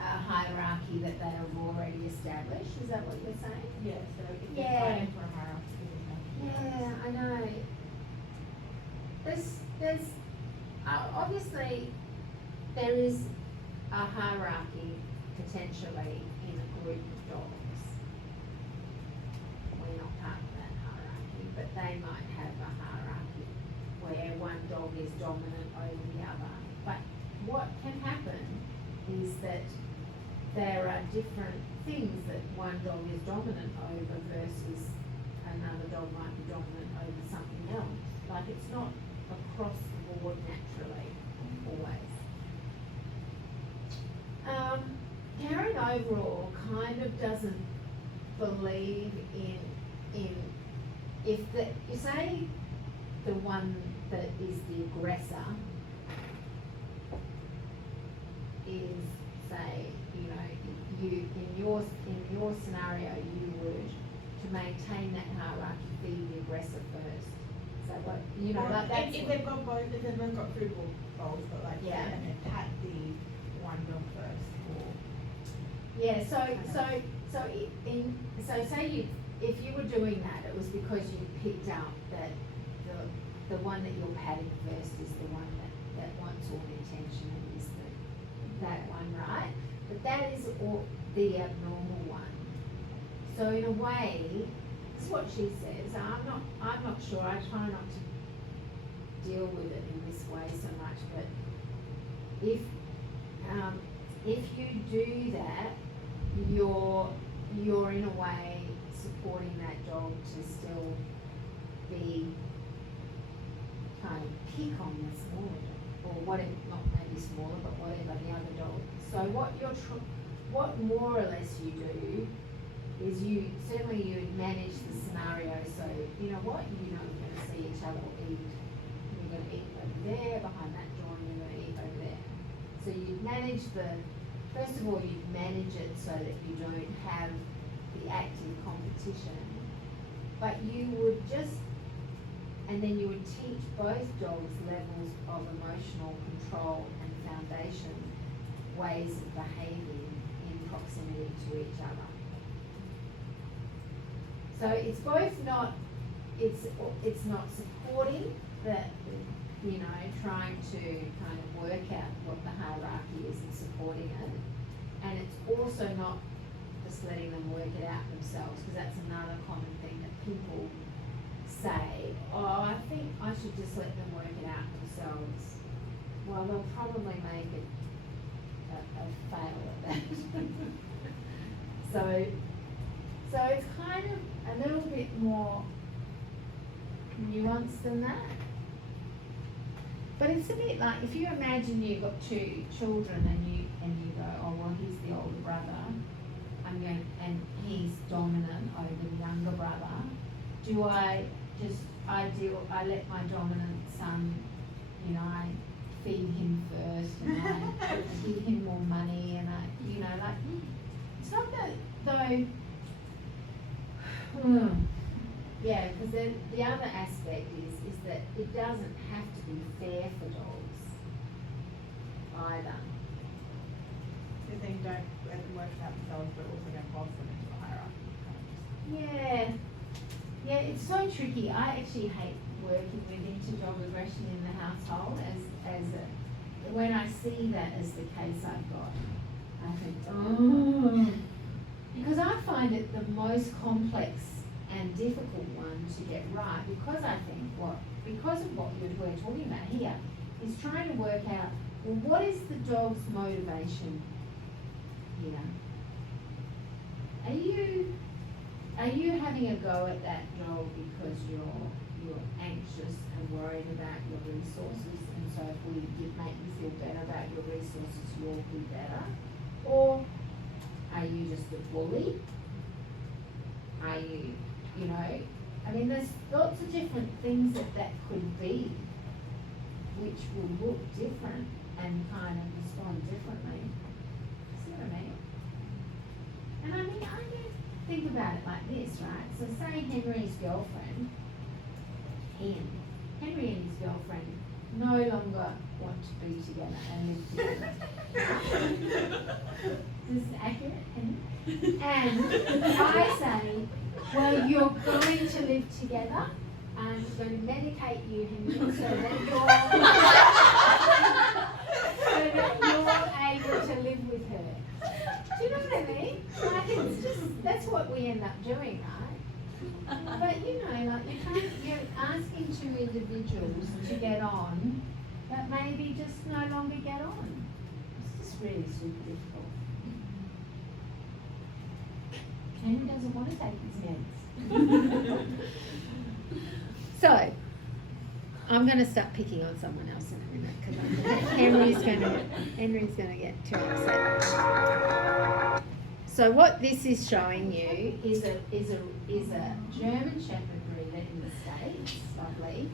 hierarchy that they have already established, is that what you're saying? Yeah, so if you're Yeah. fighting for a hierarchy, Yeah, I know. There's, obviously, there is a hierarchy potentially in a group of dogs. We're not part of that hierarchy, but they might have a hierarchy where one dog is dominant over the other. But what can happen is that there are different things that one dog is dominant over versus another dog might be dominant over something else. Like, it's not across the board naturally, always. Karen overall kind of doesn't believe in if the, you say the one that is the aggressor is, say, you know, you, in your scenario, you would, to maintain that hierarchy, feed the aggressor first. So what, you know, Or like that's. if they've got both, if they've both got food bowls, but like, Yeah. and they pat the one dog first, or. Yeah, so say you, if you were doing that, it was because you picked up that the one that you're patting first is the one that wants all the attention and is that one, right? But that is all the abnormal one. So in a way, this is what she says. I'm not sure. I try not to deal with it in this way so much, but if you do that, you're in a way supporting that dog to still be kind of pick on the smaller dog, or whatever, not maybe smaller, but whatever the other dog. So what more or less you do is you manage the scenario. So you know what, you're not going to see each other eat. You're going to eat over there behind that door, and you're going to eat over there. So you manage first of all, you manage it so that you don't have the active competition, but you would and then you would teach both dogs levels of emotional control and foundation ways of behaving in proximity to each other. So it's both not, it's not supporting that, you know, trying to kind of work out what the hierarchy is and supporting it. And it's also not just letting them work it out themselves, because that's another common thing that people say, oh, I think I should just let them work it out themselves. Well, they'll probably make it a fail at that. So it's kind of a little bit more nuanced than that. But it's a bit like, if you imagine you've got two children and you go, oh well, he's the older brother, and he's dominant over the younger brother. Do I let my dominant son, you know, I feed him first and I give him more money and I, you know, like, it's not that though. Yeah, because the other aspect is that it doesn't have to be fair for dogs either. So they don't let them work it out themselves, but also don't force them into a hierarchy. Yeah, it's so tricky. I actually hate working with inter-dog aggression in the household when I see that as the case I've got. I think, oh, because I find it the most complex and difficult one to get right, because I think because of what we're talking about here is trying to work out, well, what is the dog's motivation here? Are you having a go at that dog because you're anxious and worried about your resources, and so if we make you feel better about your resources, you'll be better? Or are you just a bully? Are you, you know, I mean, there's lots of different things that could be, which will look different and kind of respond differently. See what I mean? And I mean, I do think about it like this, right? So say Henry's girlfriend, Henry and his girlfriend no longer want to be together and live together. Is this accurate, Henry? And I say, well, you're going to live together. I'm going to medicate you, Henry, so that you're able to live with her. Do you know what I mean? Like, it's just, that's what we end up doing, right? But you know, like you're asking two individuals to get on, but maybe just no longer get on. It's just really super difficult. Henry doesn't want to take his meds. So, I'm going to start picking on someone else in a minute because Henry's going to get too upset. So what this is showing you is a German Shepherd breeder in the States, lovely,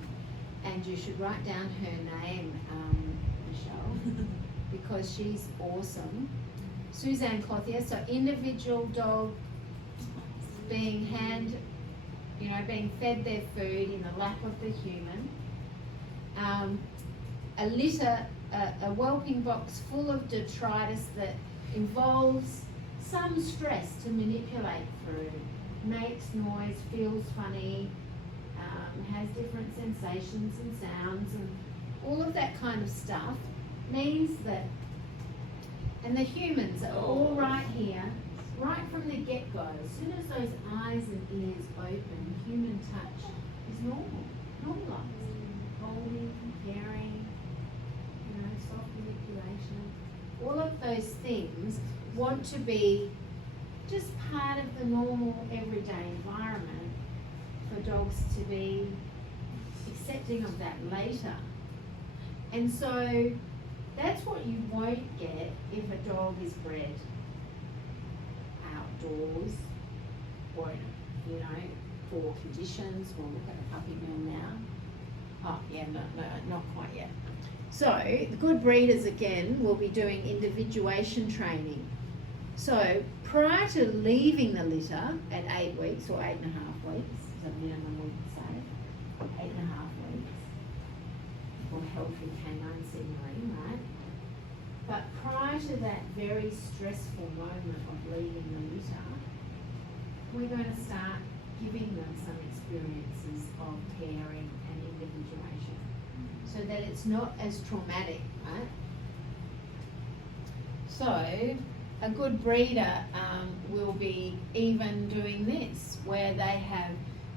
and you should write down her name, Michelle, because she's awesome. Suzanne Clothier. So individual dog being being fed their food in the lap of the human. A litter, a whelping box full of detritus that involves some stress to manipulate through, makes noise, feels funny, has different sensations and sounds, and all of that kind of stuff means that, and the humans are all right here, right from the get-go. As soon as those eyes and ears open, human touch is normalized. Holding, caring, soft manipulation, all of those things want to be just part of the normal everyday environment for dogs to be accepting of that later. And so that's what you won't get if a dog is bred outdoors or for conditions. We'll look at a puppy mill now. Oh yeah, no, not quite yet. So the good breeders again will be doing individuation training. So prior to leaving the litter at 8 weeks or 8.5 weeks, is a minimum we would say, 8.5 weeks for healthy canine signaling, right? But prior to that very stressful moment of leaving the litter, we're going to start giving them some experiences of pairing and individuation so that it's not as traumatic, right? So a good breeder will be even doing this, where they have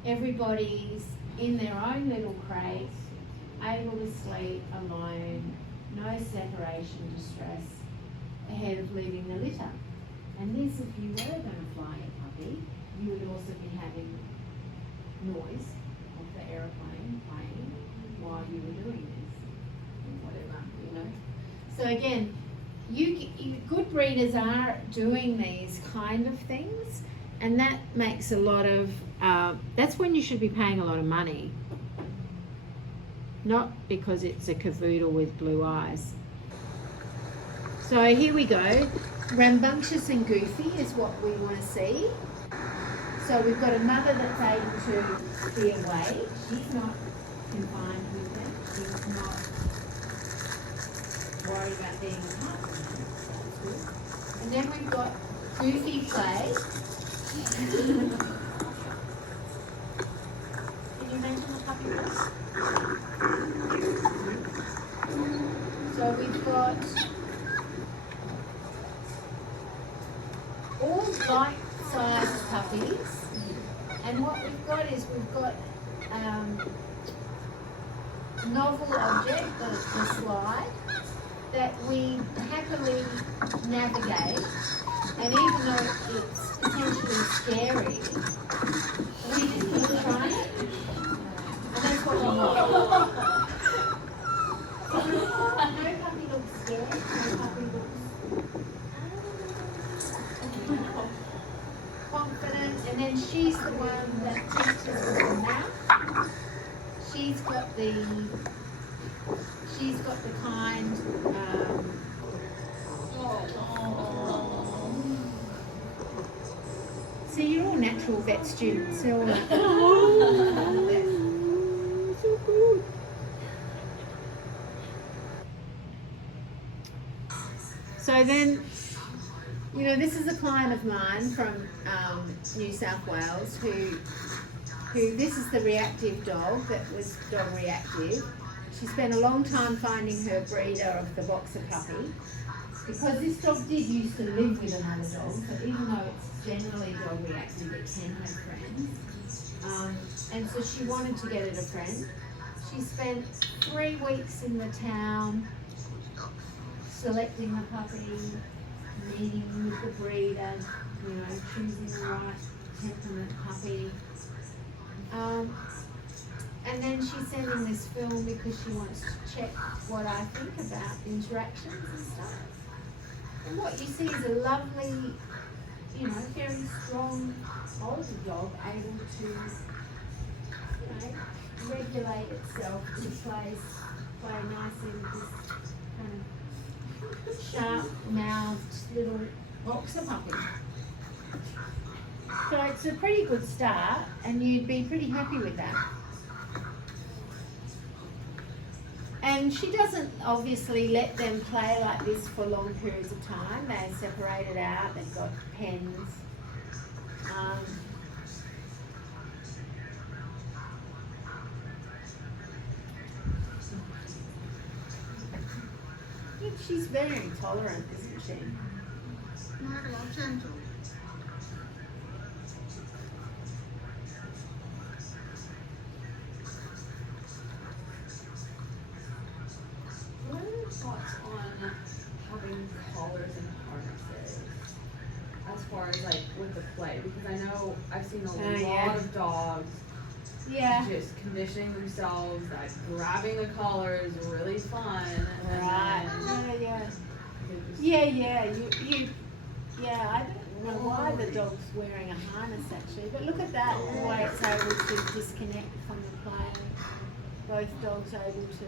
everybody's in their own little crate, able to sleep alone, no separation distress ahead of leaving the litter. And this, if you were going to fly a puppy, you would also be having noise of the aeroplane playing while you were doing this, or whatever, So again, good breeders are doing these kind of things, and that makes a lot of, that's when you should be paying a lot of money. Not because it's a cavoodle with blue eyes. So here we go. Rambunctious and goofy is what we want to see. So we've got a mother that's able to be away. She's not confined with them. She's not worried about being apart from them. That's good. And then we've got goofy play. Can you mention the puppy was? So we've got all like-sized puppies, and what we've got is we've got novel object, the slide, that we happily navigate, and even though it's potentially scary, we just keep trying it, and that's what we want. No puppy looks scared, no puppy looks confident, and then she's the one that teaches with the mouth. She's got the kind, see, you're all natural vet students, you're all like, so good. So then, you know, this is a client of mine from New South Wales who this is the reactive dog that was dog reactive. She spent a long time finding her breeder of the boxer puppy because this dog did used to live with another dog, so even though it's generally dog reactive, it can have friends. And so she wanted to get it a friend. She spent 3 weeks in the town selecting the puppy, meeting with the breeder, you know, choosing the right temperament puppy. And then she's sending this film because she wants to check what I think about interactions and stuff. And what you see is a lovely, you know, very strong older dog able to, you know, regulate itself to play nicely with this kind of sharp-mouthed little boxer puppy. So it's a pretty good start, and you'd be pretty happy with that. And she doesn't obviously let them play like this for long periods of time. They're separated out, they've got pens. She's very tolerant, isn't she? gentle. What are your thoughts on having collars and harnesses as far as like with the play? Because I know I've seen a lot yeah. of dogs Yeah. just conditioning themselves that grabbing the collar is really fun. And Right. then Yeah. they just- Yeah, I don't know why the dog's wearing a harness actually, but look at that, the way it's able to disconnect from the play. Both dogs are able to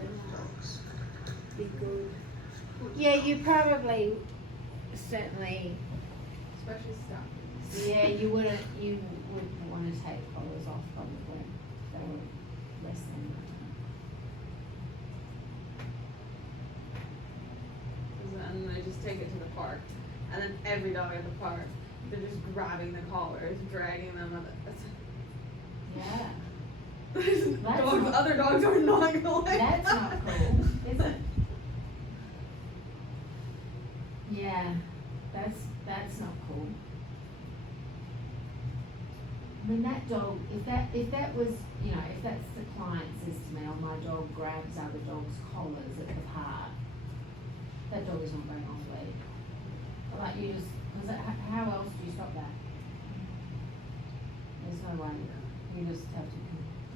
be good. Yeah, you probably, certainly, especially stuff. yeah, you wouldn't want to take collars off probably. They were less than And then I just take it to the park, and then every dog at the park, they're just grabbing the collars, dragging them. yeah. Dogs, other dogs are not gonna like That's that. not cool, is it? Yeah, that's not cool. I mean, that dog, if that was, you know, if that's the client says to me, oh, my dog grabs other dogs' collars at the park, that dog is not going on lead. Like you just, because how else do you stop that? There's no way. You just have to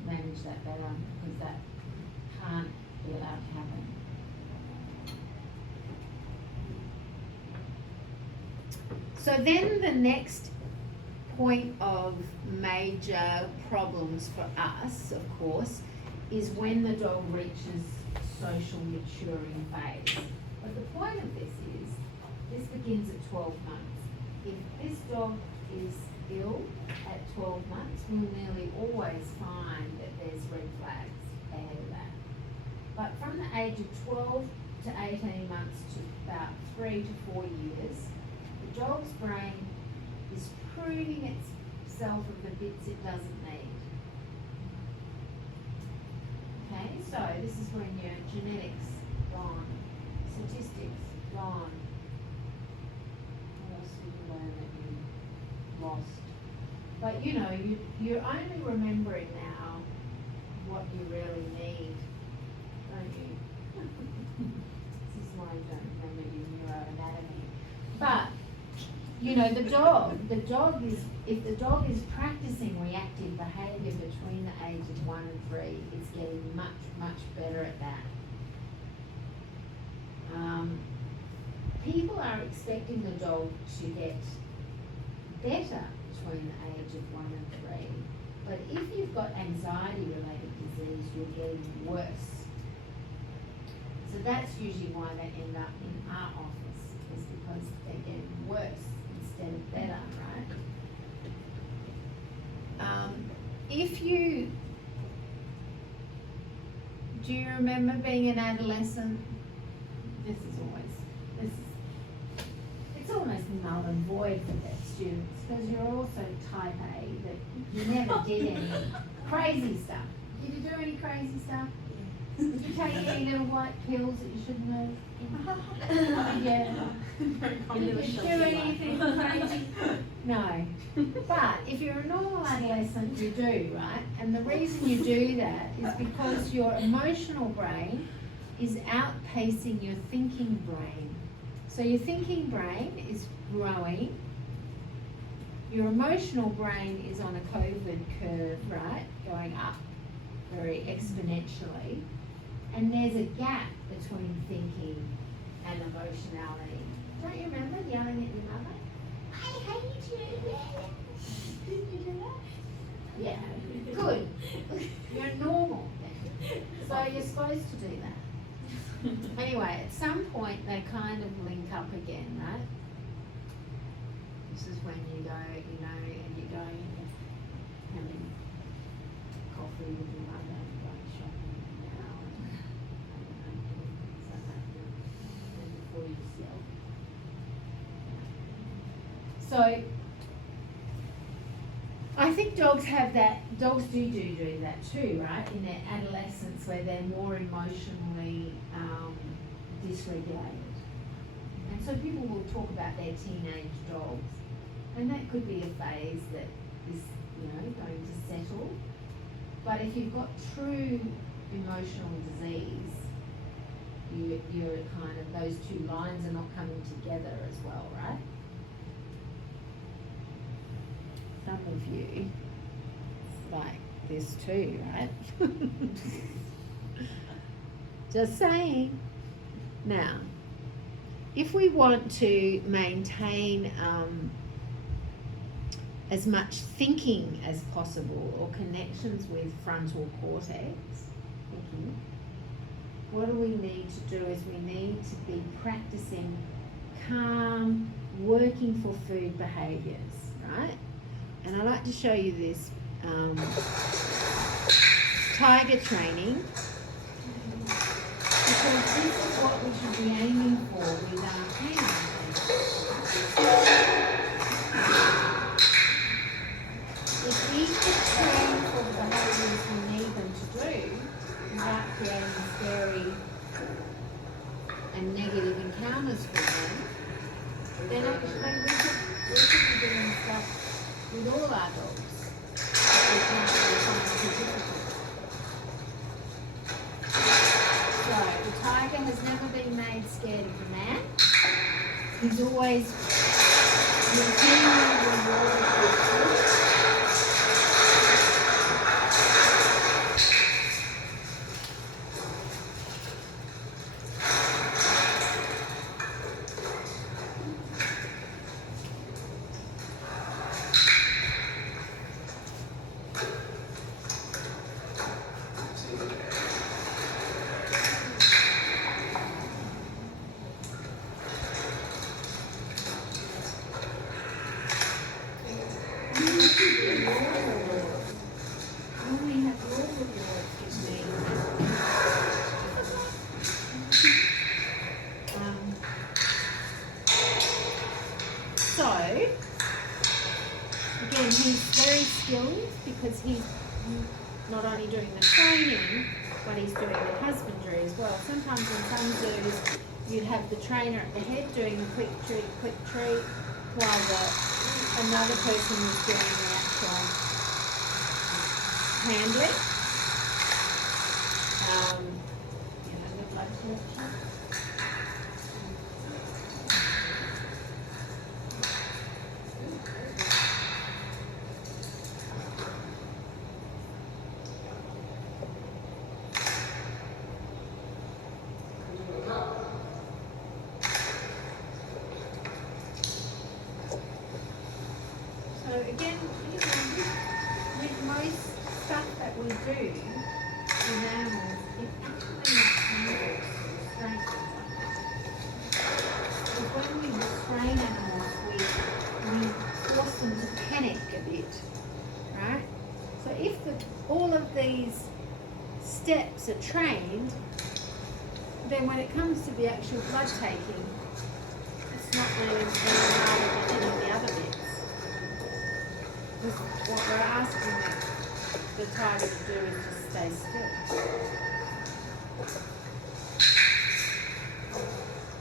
manage that better because that can't be allowed to happen. So then the next point of major problems for us, of course, is when the dog reaches social maturing phase. But the point of this is, this begins at 12 months. If this dog is ill at 12 months, we'll nearly always find that there's red flags ahead of that. But from the age of 12 to 18 months to about 3 to 4 years, the dog's brain is pruning itself of the bits it doesn't need. Okay, so this is when your genetics gone, statistics gone. What else did you learn that you lost? But you know, you're only remembering now what you really need, don't you? This is why you don't remember your neuroanatomy. But you know, the dog is, if the dog is practicing reactive behaviour between the age of 1 and 3, it's getting much, much better at that. People are expecting the dog to get better between the age of 1 and 3, but if you've got anxiety-related disease, you're getting worse. So that's usually why they end up in our office, is because they're getting worse instead of better, right? Do you remember being an adolescent? almost null and void for their students, because you're also type A, that you never did any crazy stuff. Did you do any crazy stuff? Did you take any little white pills that you shouldn't have? Yeah. Did you do anything crazy? No. But if you're a normal adolescent, you do, right? And the reason you do that is because your emotional brain is outpacing your thinking brain. So your thinking brain is growing, your emotional brain is on a COVID curve, right? Going up very exponentially. And there's a gap between thinking and emotionality. Don't you remember yelling at your mother? I hate you. Didn't you do that? Yeah, good. You're normal then. So you're supposed to do that. Anyway, at some point they kind of link up again, right? This is when you go, you know, and you're going and having coffee with your mother and going shopping now and things like that. And before you sell. So I think dogs have that, dogs do that too, right? In their adolescence where they're more emotionally dysregulated. And so people will talk about their teenage dogs. And that could be a phase that is, you know, going to settle. But if you've got true emotional disease, you're kind of, those two lines are not coming together as well, right? Some of you like this too, right? Just saying. Now, if we want to maintain as much thinking as possible or connections with frontal cortex, thinking, what do we need to do is we need to be practicing calm, working for food behaviours, right? And I like to show you this tiger training, because this is what we should be aiming for with our canines. If we could train for the behaviours we need them to do without creating scary and negative encounters for them, then actually we could be doing stuff with all our dogs. We can't really find too difficult. So the tiger has never been made scared of a man. He's always routinely rewarded with food. Again, he's very skilled because he's not only doing the training, but he's doing the husbandry as well. Sometimes in some zoos, you'd have the trainer at the head doing the quick treat, while another person was doing the actual handling. The blood collection. Again, you know, with most stuff that we do with animals, it's actually not painful to restrain them. But when we restrain animals, we force them to panic a bit, right? So if all of these steps are trained, then when it comes to the actual blood taking, it's it's not really any harder than any of the other bits. Because what we're asking the tiger to do is just stay still.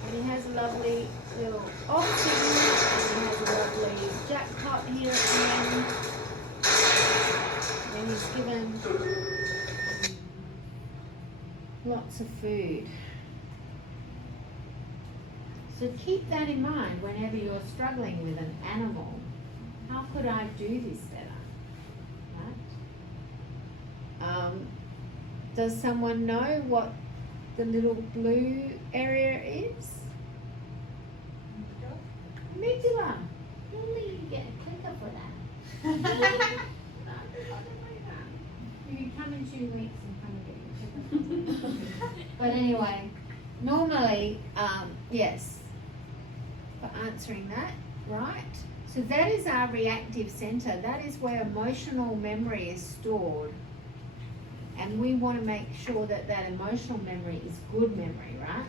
And he has a lovely little option, and he has a lovely jackpot here at the end. And he's given lots of food. So keep that in mind whenever you're struggling with an animal. How could I do this better? Right? Does someone know what the little blue area is? Amygdala. Normally you get a clicker for that. You can come in 2 weeks and come and get your clicker. But anyway, normally, yes, for answering that, right? So that is our reactive center. That is where emotional memory is stored. And we want to make sure that that emotional memory is good memory, right?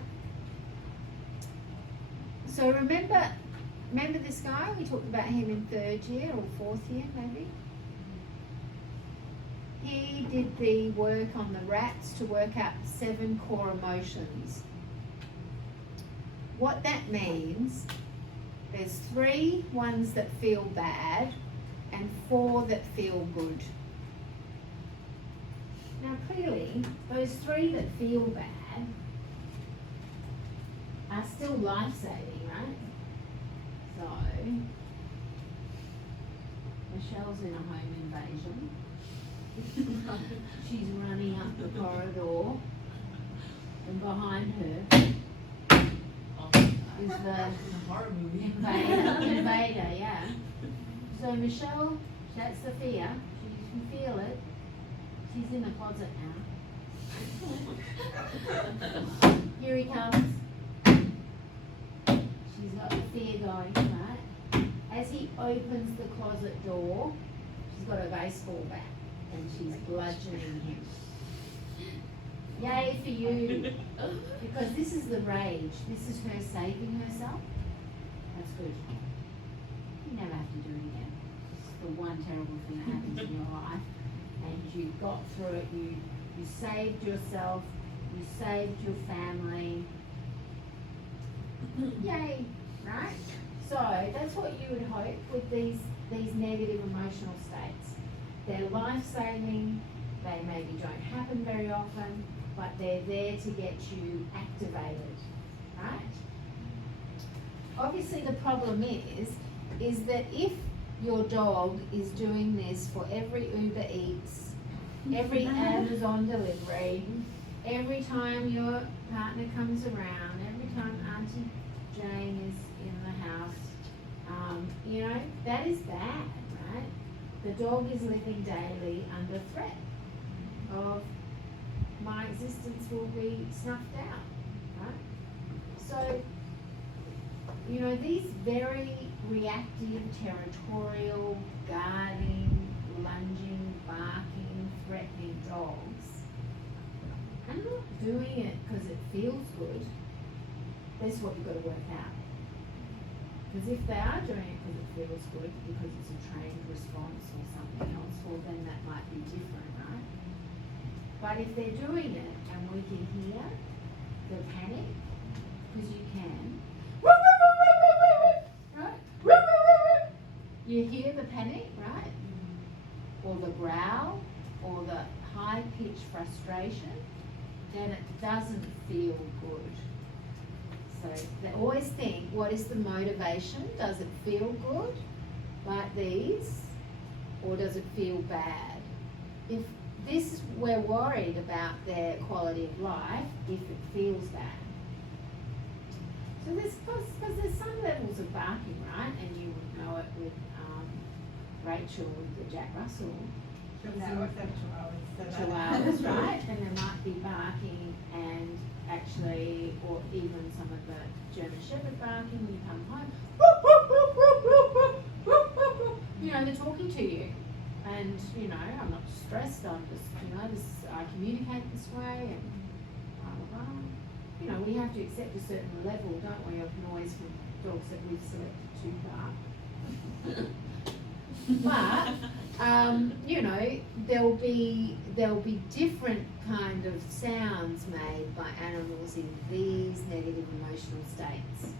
So remember this guy? We talked about him in 3rd year or 4th year, maybe. He did the work on the rats to work out 7 core emotions. What that means, there's 3 ones that feel bad and 4 that feel good. Now clearly, those 3 that feel bad are still life-saving, right? So, Michelle's in a home invasion. She's running up the corridor, and behind her is the invader, yeah. So Michelle, that's the fear. You can feel it. She's in the closet now. Here he comes. She's got the fear going, right? As he opens the closet door, she's got a baseball bat and she's bludgeoning him. Yay for you. Because this is the rage. This is her saving herself. That's good. You never have to do it again. It's the one terrible thing that happens in your life. And you got through it. You saved yourself. You saved your family. Yay, right? So that's what you would hope with these negative emotional states. They're life-saving. They maybe don't happen very often, but they're there to get you activated, right? Obviously the problem is that if your dog is doing this for every Uber Eats, every Amazon delivery, every time your partner comes around, every time Auntie Jane is in the house, you know, that is bad, right? The dog is living daily under threat of my existence will be snuffed out, right? So, you know, these very reactive, territorial, guarding, lunging, barking, threatening dogs are not doing it because it feels good. That's what you've got to work out. Because if they are doing it because it feels good, because it's a trained response or something else, well then that might be different, right? But if they're doing it and we can hear the panic, because you can, right? You hear the panic, right? Or the growl, or the high-pitched frustration, then it doesn't feel good. So they always think, what is the motivation? Does it feel good, like these, or does it feel bad? If this, we're worried about their quality of life if it feels bad. So there's, because there's some levels of barking, right? And you would know it with Rachel with the Jack Russell. Chihuahuas, right? And there might be barking and actually, or even some of the German Shepherd barking when you come home. You know, they're talking to you. And, you know, I'm not stressed, I'm just, you know, I communicate this way and blah, blah, blah. you know, we have to accept a certain level, don't we, of noise from dogs that we've selected to bark. But, you know, there'll be different kind of sounds made by animals in these negative emotional states.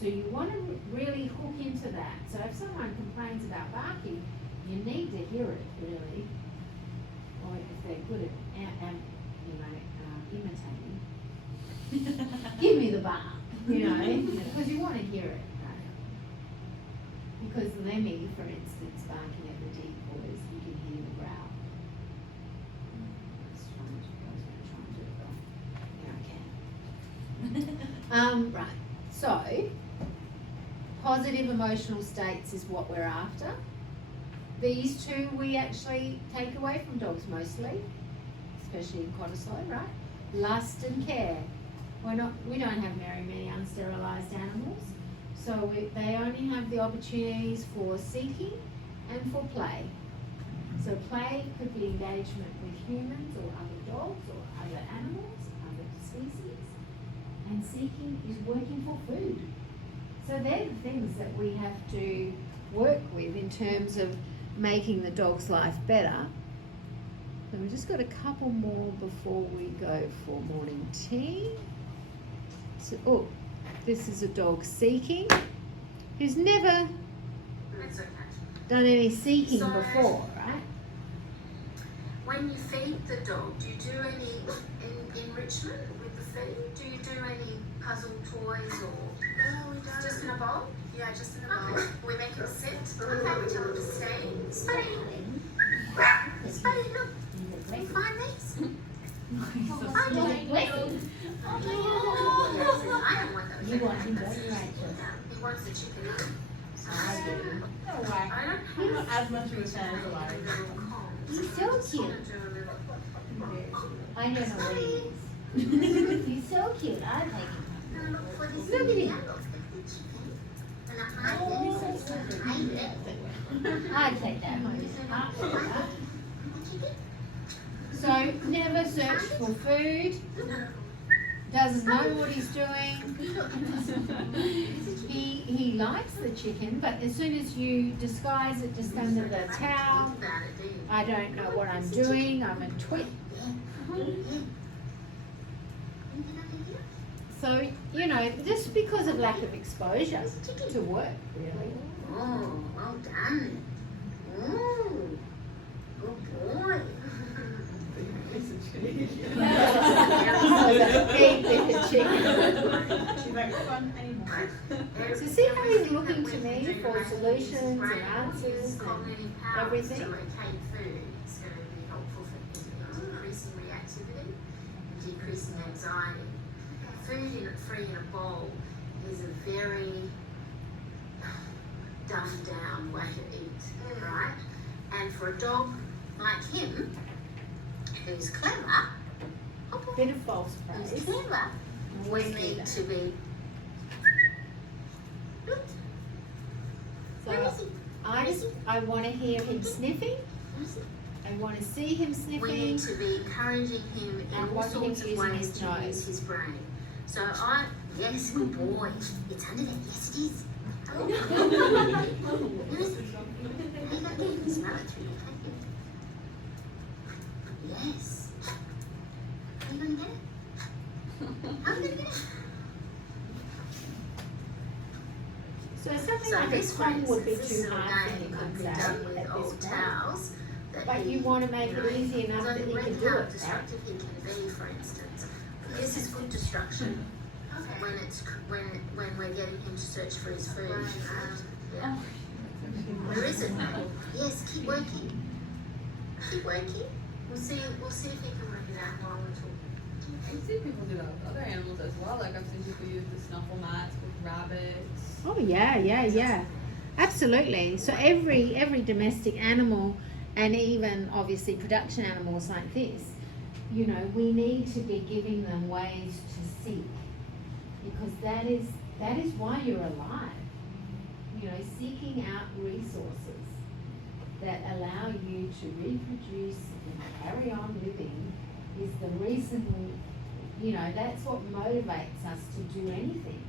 So you want to really hook into that. So if someone complains about barking, you need to hear it really. Or if they're good at, imitating, give me the bark, you know, because you want to hear it. Right? Because Lemmy, for instance, barking at the deep boys, you can hear the growl. I was trying to do it, but right. So, positive emotional states is what we're after. These two we actually take away from dogs mostly, especially in Cottesloe, right? Lust and care. We don't have very many unsterilised animals, so they only have the opportunities for seeking and for play. So play could be engagement with humans or other dogs or other animals, other species, and seeking is working for food. So they're the things that we have to work with in terms of making the dog's life better. So we've just got a couple more before we go for morning tea. So, this is a dog seeking, who's never done any seeking before, right? When you feed the dog, do you do any enrichment with the feed? Do you do any puzzle toys or? No, we don't. Just in a bowl? Yeah, just in a bowl. Okay. We make him sit. Okay, we tell him to stay. Spuddy. Spuddy, look. Can you find these? I don't want those. You want him, don't you, Rachel? He wants the chicken. I do. I don't Not as much of a fan as a lot. He's so cute. I don't know what he is. He's so cute. I like him. Look at him. I take that home. So never search for food. Doesn't know what he's doing. He likes the chicken, but as soon as you disguise it just under the towel, I don't know what I'm doing. I'm a twit. So, you know, just because of lack of exposure to work, really. Oh, well done. Ooh, good boy. Big bit of chicken. She's like, fun anymore. So see how he's looking to me for solutions and answers and everything? To locate food, it's going to be helpful for him in increasing reactivity and decreasing anxiety. Food free in a bowl is a very dumbed down way to eat, right? And for a dog like him, who's clever, Bit of false who's praise. clever, we Always do need that. to be. So I want to hear him sniffing. I want to see him We need sniffing. to be encouraging him in And all want him sorts of using ways his to nose. use his brain. So yes, good boy. It's under there. Yes, it is. Oh. Where is it? How you gonna get it? You can smell it through your packet. Yes. How you gonna get it? How you gonna get it? So something So like a this, for tongue would be instance, this too little hard for game him, could be I'd done say, with at this old point. towels. that But he, you want to make you it know, easy enough that he learn can do how it. Right? destructive he can be, for instance. This is good destruction. When it's when we're getting him to search for his food. Yeah. Where is it? Yes, keep working. Keep working. We'll see if he can work it out while we're talking. I see people do that with other animals as well. Like I've seen people use the snuffle mats with rabbits. Oh yeah. Absolutely. So every domestic animal, and even obviously production animals like this, you know, we need to be giving them ways to seek, because that is why you're alive. You know, seeking out resources that allow you to reproduce and carry on living is the reason You know, that's what motivates us to do anything.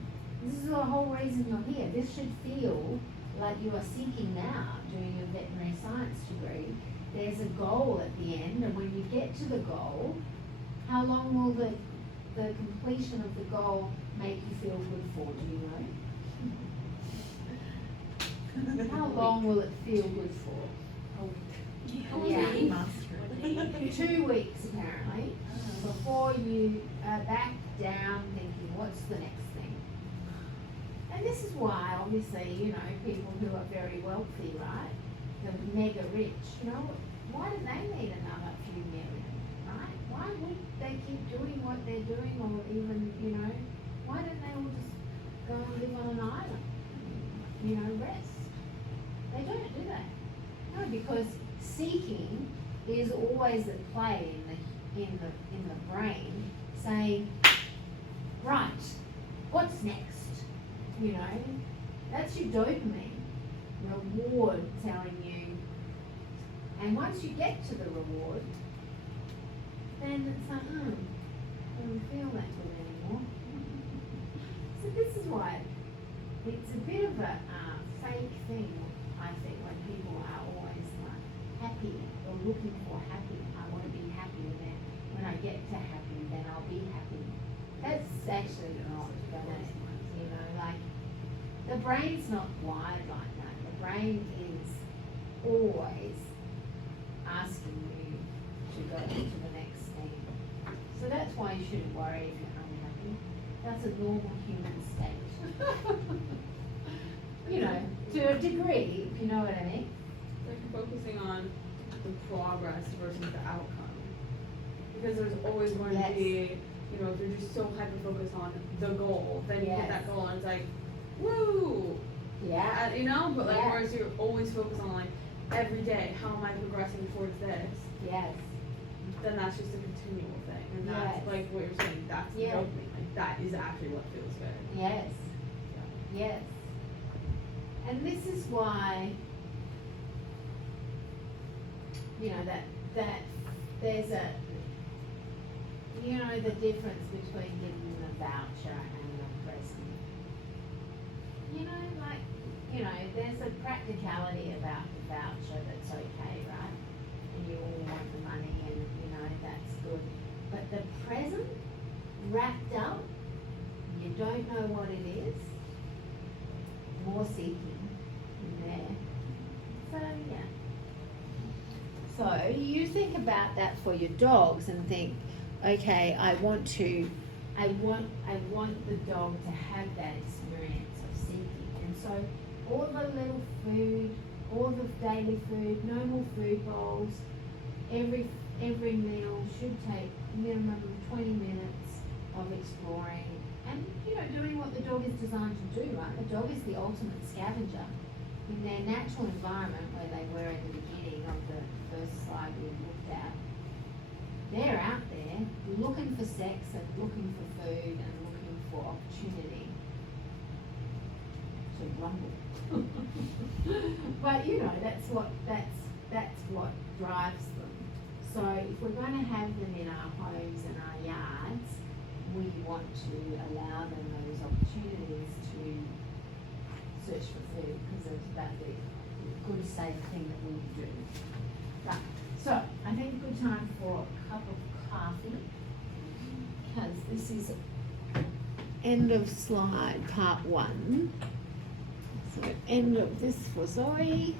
This is the whole reason you're here. This should feel like you are seeking now, doing your veterinary science degree. There's a goal at the end, and when you get to the goal, how long will the completion of the goal make you feel good for, do you know? How long will it feel good for? Yeah. 2 weeks apparently, before you are back down thinking, what's the next thing? And this is why, obviously, you know, people who are very wealthy, right, the mega rich, you know, why do they need another few million, right? Why would they keep doing what they're doing, or even, you know, why don't they all just go and live on an island, you know, rest? They don't do that. No, because seeking is always at play in the brain, saying, right, what's next? You know, that's your dopamine reward telling you. And once you get to the reward, then it's like, I don't feel that good anymore. So this is why it's a bit of a fake thing, I think, when people are always like happy or looking for happy. I want to be happy, and then when I get to happy, then I'll be happy. That's actually not gonna, you know, like, the brain's not wired like that. The brain is always asking you to go to the next thing. So that's why you shouldn't worry if you're unhappy. That's a normal human state. You know, to a degree, if you know what I mean. Like focusing on the progress versus the outcome. Because there's always going Yes. to be, you know, if you're just so hyper-focused on the goal, then you Yes. hit that goal and it's like, woo! Yeah. You know, but like, Yeah. whereas you're always focused on like, every day, how am I progressing towards this? Yes. Then that's just a continual thing. And that's Yes. like what you're saying, that's the Yeah. dopamine. Like, that is actually what feels good. Yes. Yes. And this is why, you know, that there's a, you know, the difference between giving them a voucher and a present. You know, like, you know, there's a practicality about the voucher that's okay, right? And you all want the money, and, you know, that's good. But the present, wrapped up, you don't know what it is, more seeking in there. So, yeah. So you think about that for your dogs and think, okay, I want the dog to have that experience of seeking. And so all the little food, all the daily food, no more food bowls, every meal should take minimum 20 minutes of exploring and, you know, doing what the dog is designed to do, right? The dog is the ultimate scavenger. In their natural environment, where they were at the beginning of the first slide we looked at, they're out there looking for sex and looking for food and looking for opportunity to grumble. But, you know, that's what drives them. So if we're going to have them in our homes and our yards, we want to allow them those opportunities to search for food, because that's the good, safe thing that we do. Right. So I think a good time for a cup of coffee, because this is end of slide part 1. So end of this for Zoe.